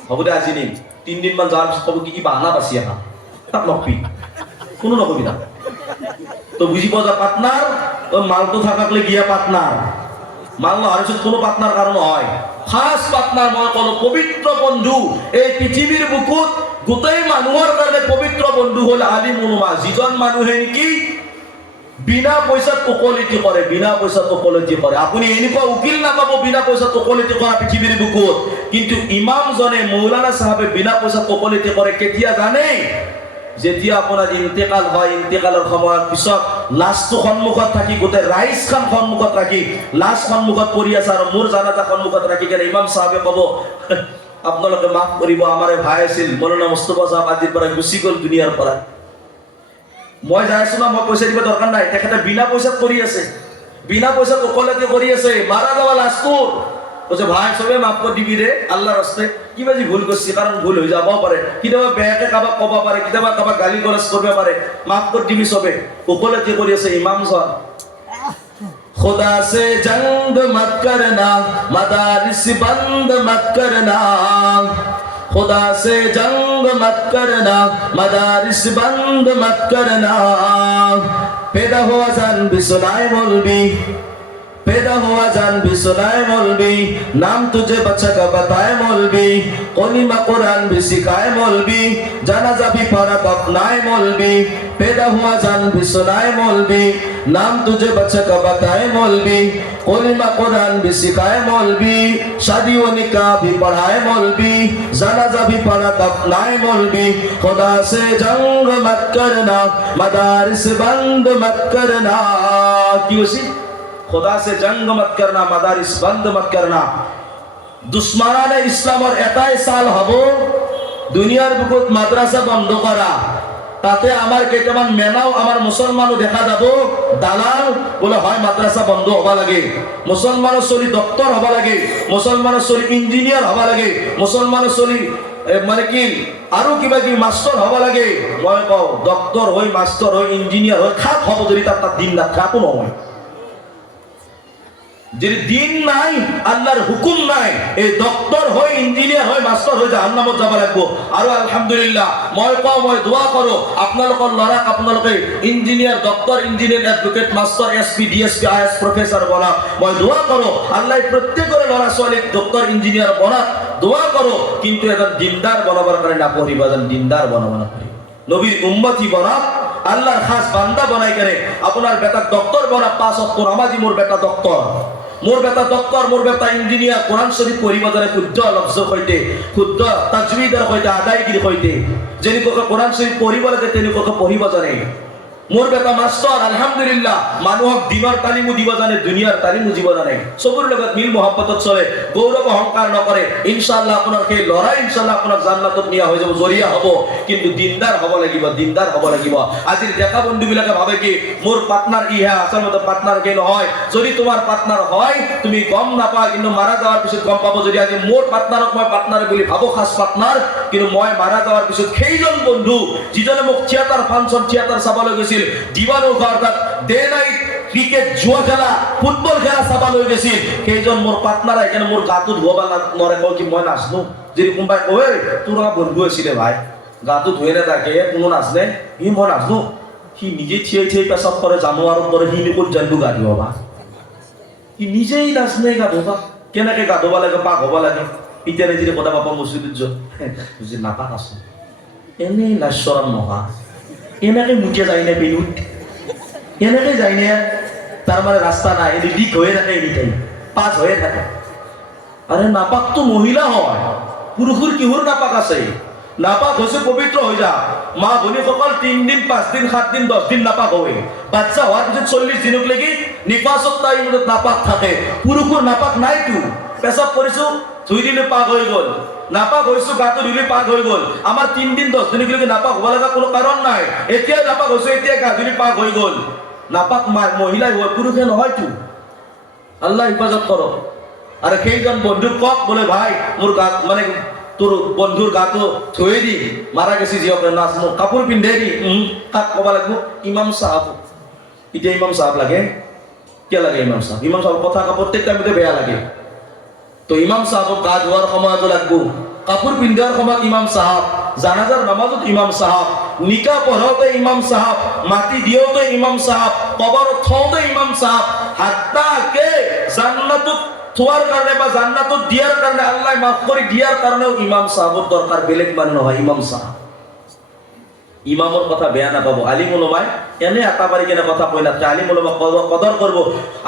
হ'ব দে আজি নিম 3 দিন মান যাৱাৰ পিছত ক'ব কি বাহানা বাচি আহা তাক নকবি কোনো নকবি না তো বুঝি পোৱা যা পাৰ্টনাৰ মালটো থাকাক গিয়া পাৰ্টনাৰ মাল নোহোৱাৰ পিছত কোনো পাৰ্টনাৰ কাৰণ হয় খাস পাৰ্টনাৰ মই ক'লো পবিত্ৰ বন্ধু এই পৃথিৱীৰ বুকুত গোটেই মানুহৰ কাৰণে পবিত্ৰ বন্ধু হ'ল আলিম উলামা যিজন মানুহে নেকি বিনা পইচাত ওকলতি কৰে আপুনি এনেকুৱা উকিল নাপাব বিনা পইচাত ওকলতি কৰা পৃথিৱীৰ বুকুত কিন্তু ইমাম জনে মৌলানা সাহেবে বিনা পইচাত ওকলতি কৰে কেতিয়া জানে যেতিয়া আপোনাৰ ইন্তেকাল হয় ইন্তেকালৰ সময়ৰ পিছত লাশটো সন্মুখত থাকি গোটেই ৰাইজখন সন্মুখত ৰাখি লাশ সন্মুখত পৰি আছে আৰু মোৰ জানাজা সন্মুখত ৰাখি কেনে ইমাম সাহেবে ক'ব আপোনালোকে মাফ কৰিব আমাৰ ভাই আছিল মৌলানা মুস্তাফা সাহেব আজিৰ পৰা গুচি গ'ল দুনিয়াৰ পৰা মই যাই আছো না মই পইচা দিব দৰকাৰ নাই তেখেতে বিনা পইচাত কৰি আছে বিনা পইচাত ওকলতি কৰি আছে মাৰা যাওয়া লাশটো কৈছে ভাই চবে মাফ কৰি দিবি ৰে আল্লাহৰ ৰাস্তাই কিবা যি ভুল কৰিছে কাৰণ ভুল হৈ যাব পাৰে কিবা বেয়াকে কাবাক ক'ব পাৰে কিবা কাবাক গালি গলজ কৰিব পাৰে মাফ কৰি দিবি চবে ওকলতি কৰি আছে ইমামজন खुदा से जंग मत करना मदारिस बंद मत करना खुदा से जंग मत करना मदारिस बंद मत करना पैदा हो अज़ान भी सुनाए मौलवी पैदा हुआ जान भी सुनाए मौलवी, नाम तुझे बच्चा का बताए मौलवी, कलीमा कुरान भी सिखाए मौलवी, जनाजा भी पढ़ा दफनाए मौलवी, पैदा हुआ जान भी सुनाए मौलवी, नाम तुझे बच्चा का बताए मौलवी, कलीमा कुरान भी सिखाए मौलवी, शादी व निकाह भी पढ़ाए मौलवी, जनाजा भी पढ़ा दफनाए मौलवी, खुदा से जंग मत करना, मदारिस बंद मत करना। क्यों सी खुदा से जंग मत करना, मदारिस बंद मत करना। दुश्मनाने इस्लामर एटाई साल हबो दुनियार बुकुत माद्रासा बंद करा, তাতে আমার কেইটামান মেনাও আমার মুসলমানও দেখা যাব দালাল বলে হয় মাদ্রাসা বন্ধ হবা লাগে, মুসলমানের চলি ডক্টর হবা লাগে, মুসলমানের চলি ইঞ্জিনিয়ার হবা লাগে, মুসলমানের চলি মানে কি আৰু কিবা কি মাস্টার হবা লাগে। মই কও ডক্টর হই মাস্টার হই ইঞ্জিনিয়ার হই খাপ হব যদি তার দিন না খাপও নহয়। যদি দিন নাই আল্লাহর হুকুম নাই এই ডক্টর হয় ইঞ্জিনিয়ার হয় মাস্টার হয় জাহান্নামত যাব লাগবো। আৰু আলহামদুলিল্লাহ মই কও মই দোয়া করো আপনালোকৰ লৰাক আপোনালোকে engineer doctor engineer advocate master SP DSP is professor বনা। মই দোয়া করো আল্লাহ প্রত্যেকৰে লৰা ছোৱালীক ডক্টর ইঞ্জিনিয়ার বনা দোয়া করো, কিন্তু এজন দিনদার বনাবার কাৰণে না পঢ়িবা, এজন দিনদার বনাব না পাৰি নবীর উম্মতি বনা আল্লাহর খাস বান্দা বনাই করে আপনার বেটা ডক্টর বনা 5 ওয়াক্ত নামাজি মোর বেটা ডক্টর, মোর বেটা ডক্টর, মোর বেটা ইঞ্জিনিয়ার, কোরআন শরীফ পড়িব জানে শুদ্ধ লফজ সৈতে শুদ্ধ তাজবিদৰ সৈতে আদায়গিৰি সৈতে, যেনেকৈ কোরআন শরীফ পড়িব লাগে তেনেকৈ পঢ়িব জানে। মোর বেটা মাস্টার আলহামদুলিল্লাহ মানুহক দিনৰ তালিমো দিব জানে, দুনিয়াৰ তালিমো দিব জানে, সবুৰ লগত মিল মহব্বতত চলে, গৌৰৱ অহংকাৰ নকৰে। ইনশাআল্লাহ আপোনাৰ সেই লৰা ইনশাআল্লাহ আপোনাক জান্নাতত নিয়া হৈ যাব, জৰিয়া হ'ব, কিন্তু দিনদার হ'ব লাগিব, দিনদার হ'ব লাগিব। আজিৰ দেখা বন্ধুবিলাকে ভাবে কি মোৰ পার্টনার ইহা আচলতে পার্টনার কে নহয়, যদি তোমাৰ পার্টনার হয় তুমি গম নাপা, কিন্তু মারা যাওয়ার পিছত গম পাব। যদি আজি মোৰ পার্টনারক মই পার্টনার বুলি ভাবো খাস পার্টনার, কিন্তু মই মারা যাওয়ার পিছত সেইজন বন্ধু যিজনে মোক থিয়েটার ফাংশন থিয়েটার চাবলৈ গৈছিল, দিবানো ঘরটাত ডে নাইট ক্রিকেট জুয়া খেলা ফুটবল খেলা চাবলৈ গৈছিল, সেইজন মোৰ পার্টনার এখানে মোৰ গাটো ধুবা নৰে কয় কি মই নাচনো। যদি কোনোবাই কয় তোৰ বন্ধু আছিলে ভাই গাটো ধুয়ে নাথাকে কোনো নাচনে, সি মই নাচনো, সি নিজে থিয়ে থিয়ে পেচাব কৰে জানুৱাৰত কৰে, সি ক'ত জানবো গা ধুবা, সি নিজেই নাচনে গা ধুবা, কেনেকে গা ধুবা লাগে পাক হবা লাগে। এতিয়া যদি কথা পাপা মছজিদত যোৱা বুজি নাপাক আছে এনেই লাশ্বৰম নহা, এনেকে মুখে যায় না বেলুট, এনেকে যায় না, তার মানে রাস্তা নাই, এটি লিক হয়ে থাকে, এনিটাইম পাস হয়ে থাকে। আরে নাপাক তো মহিলা হয়, পুরুষের কিহর নাপাক আছে? নাপাক হচ্ছে পবিত্র হয়ে যা। মা ভনী সকল 3 দিন 5 দিন 7 দিন 10 দিন নাপাক হয়, বাচ্চা হওয়ার পিছত 40 দিনক লাগি নিফাসত টাইমত নাপাক থাকে। পুরুষের নাপাক নাই, তো পেশাব করেছো 2 দিনে পাক হয়ে গেল, নাপাক হয়েছো গাটো ধুলে পাক হয়ে গেল। আমার 3 দিন 10 দিনকে নাপাক হওয়া লাগা কোনো কারণ নাই, এতিয়া নাপাক হয়েছে এতিয়া গা ধুলে পাক হয়ে গেল। নাপাক মহিলাই হয়, পুরুষে নহয় তো। আল্লাহ হিফাজত করো। আর সেইজন বন্ধুক কক বলে ভাই মোর গা মানে তোর বন্ধুর গাটো ধুয়ে দি, মারা গেছি জিয়ক নাচনো কাপড় পিন্ধে দি, কাক কবা লাগবো ইমাম সাহেব। এতিয়া ইমাম সাহেব লাগে, কে লাগে ইমাম সাহেব? ইমাম সাহেব কথা প্রত্যেক টাইমতে বেয়া লাগে। তো ইমাম সাহেবক গা ধোৱাৰ সময়তো লাগবো, কাপড় পিন্ধাৰ সময়ত ইমাম সাহেব, জানাজার নামাজত ইমাম সাহেব, নিকা পঢ়াওতে ইমাম সাহেব, মাটি দিওতে ইমাম সাহেব, কবর থওতে ইমাম সাহেব, হাত্তা কে জান্নাতত থোৱাৰ কাৰণে বা জান্নাতত দিয়াৰ কাৰণে আল্লাহ মাফ কৰি দিয়াৰ কাৰণেও ইমাম সাহেবৰ দৰকাৰ, বেলেগ মানুহ নহয় ইমাম সাহেব। ইমামৰ কথা বেয়া নাপাব, আলিম ওলামাই এনে এটা পাৰি কেনে কথা কয় না, আলিম ওলামা কদৰ কৰিব।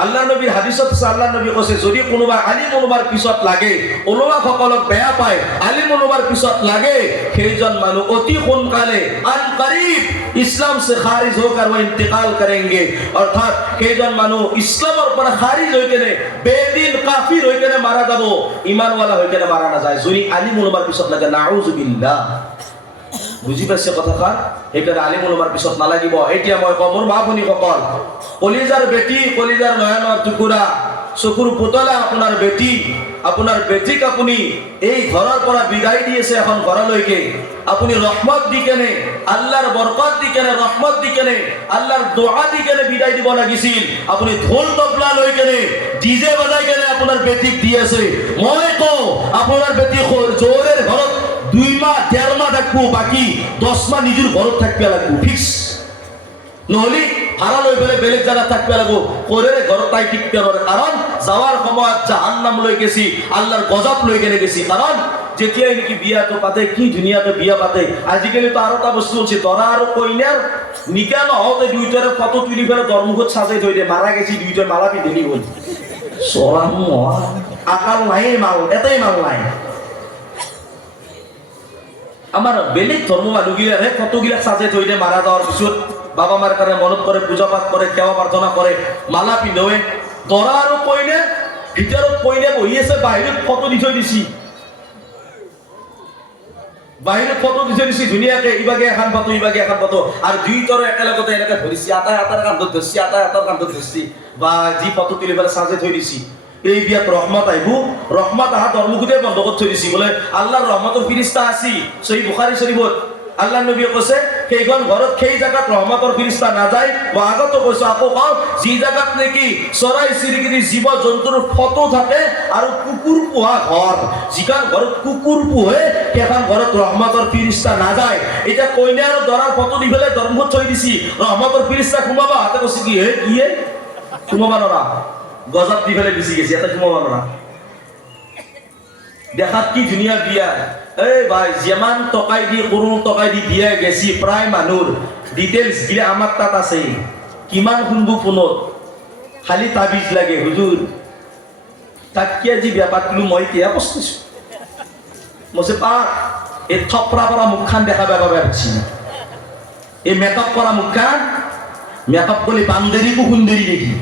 আল্লাহ নবীৰ হাদিসত আল্লাহ নবী কৈছে যদি কোনোবা আলিম ওলামাৰ পিছত লাগে, ওলামা সকলক বেয়া পায়, আলিম ওলামাৰ পিছত লাগে, সেইজন মানুহ অতি সোনকালে আন করিব ইসলাম সে খারিজ হোकर वो इंतकाल करेंगे। অর্থাৎ সেইজন মানুহ ইসলামৰ পৰা খারিজ হৈ কেনে বেদিন কাফিৰ হৈ কেনে মাৰা যাব, ইমানৱালা হৈ কেনে মাৰা নাযায় যদি আলিম ওলামাৰ পিছত লাগে। নাউজুবিল্লাহ। বুঝি পাইছে কথাষাৰ? সেইকাৰণে আলিম ওলামাৰ পিছত নালাগিব। এতিয়া মই কওঁ মোৰ মা ভনী সকল, কলিজাৰ বেটি, কলিজাৰ নয়নৰ টুকুৰা, চকুৰ পুতলা আপোনাৰ বেটি, আপোনাৰ বেটিক আপুনি এই ঘৰৰ পৰা বিদায় দি আছে এখন ঘৰলৈকে, আপুনি ৰহমত দি কেনে আল্লাহৰ বৰকত দি কেনে ৰহমত দি কেনে আল্লাহৰ দোয়া দি কেনে বিদায় দিব লাগিছিল। আপুনি ঢোল তবলা লৈ কেনে ডিজে বজাই কেনে আপোনাৰ বেটিক দি আছে। মই কওঁ আপোনাৰ বেটি জোৰেৰ ঘৰত 2 মাহ 1.5 মাহ থাকবো, বাকি 10 মাহ নিজের ঘৰত থাকবে লাগবো ফিক্স। নহলে ভাড়া লৈ পেলাই বেলেগ জায়গা থাকবে লাগবো করে ঘর তাই টিকতে পারে কারণ যাওয়ার সময় জাহান্নাম লই গেছি আল্লাহর গজব লই কেনে গেছি কারণ যেতিয়াই নাকি বিয়া তো পাতে কি দুনিয়াতে বিয়া পাতে আজিকালি তো আরো তা বস্তু হচ্ছে দরা আর কইনার নিকা নহতে দুইটারে ফটো তুলি ফেলে দরমুখত সাজাই থই দে মারা গেছি দুইটার মালা পিঁধেলি হল সরাম আকাল নাই মাল এটাই মাল নাই আমার বেলেগ ধর্ম মানুষগিলারে ফটোগিলাক সাজাই থই দে মারা যাওয়ার পিছত বাবা মার কারণে মনত করে পূজা পাঠ করে সেৱা প্রার্থনা করে মালা পিন্ধে দরা আর কইনে ভিতৰত কইনে বহি আছে বাহিৰত ফটো দি থৈ দিছি বাহিৰত ফটো দি থৈ দিছি ধুনীয়াকে ইবাগে এখন ফটো ইবাগে এখন ফটো আর দুইটার একেলগতে এনেকে ধরিছি আটাই আটার কান্ধত ধরছি আটাই আটার কান্ধত ধরছি বা যি ফটো তুলি পেলাই সাজে থৈ দিছি এই বিয়াত রহমত আইব রহমত আহা ধর্মগুদে বন্ধ করে থৈ দিছি বলে আল্লাহর রহমতের ফিরিস্তা আসি সহি বুখারী শরীফত আল্লাহ নবী কৈছে সেইখন ঘৰত সেই জায়গাত রহমতের ফিরিস্তা না যায় বা আগত কৈছো আকৌ কও যি জায়গাত নাকি চৰাই চিৰিকটি জীৱ জন্তুৰ ফটো থাকে আৰু কুকুৰ পোহা ঘৰ যিখন ঘৰত কুকুৰ পোহে সেইখন ঘৰত রহমতের ফিরিস্তা না যায় এটা কইনা আৰু দৰাৰ ফটো দি পেলাই ধর্মত থৈ দিছি রহমতের ফিরিস্তা ঘুমাবা হাতে কৈছে কি হে কি ঘুমাবা নৰা গজব দি পেলাই গুচি গেছি এটা ঘুমাবা নৰা দেখাত কি ধুনীয়া বিয়া এই ভাই যেমান টকাই দি করুন টকাই দি বিয়া গেছি প্রায় মানুষ ডিটেলস গিলা আমার তাত আছে কিমান শুনবো ফোনত খালি তাবিজ লাগে হুজুর তাকে আজি বিয়া পাতিলো মই কিয়া বস্তিছো মছে পা এই থপরা করা মুখখান দেখা পাবা পারছি এই মেকআপ করা মুখখান মেকআপ করলে বান্দেরি কো সুন্দরী দেখি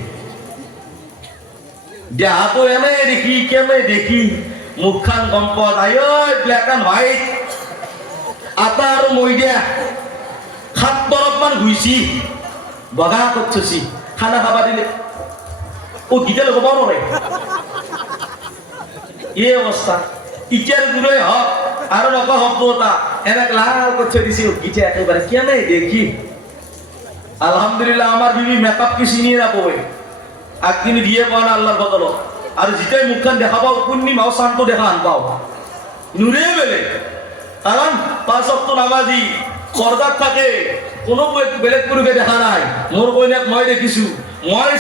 দেহা তো এনে দেখি কেনে দেখি মুখখান গম্পদ আয় ব্ল্যাক এন্ড হোয়াইট আটা আর ময়দা সাত বরফ মান ঘুইছি বগা করছি খানা খাবা দিলে ও গীতা লোক নরে এই অবস্থা ইটার দূরে হক আর নক শব্দটা এনে লাল করছে দিছি গীতা একেবারে কেনে দেখি আলহামদুলিল্লাহ আমার বিবি মেকআপ কি চিনিয়ে না বই একদিন দিয়ে পাও না আল্লাহর বদলত আর যেটাই মুখখান দেখা পাও পূর্ণিমাও শান্ত দেখা আন পাও নুরে বেলে কারণ 5 ওয়াক্ত নামাজি পর্দাত থাকে কোনো বেলেগ পুরুষে দেখা নাই মোর কইনাক মই দেখিছো মই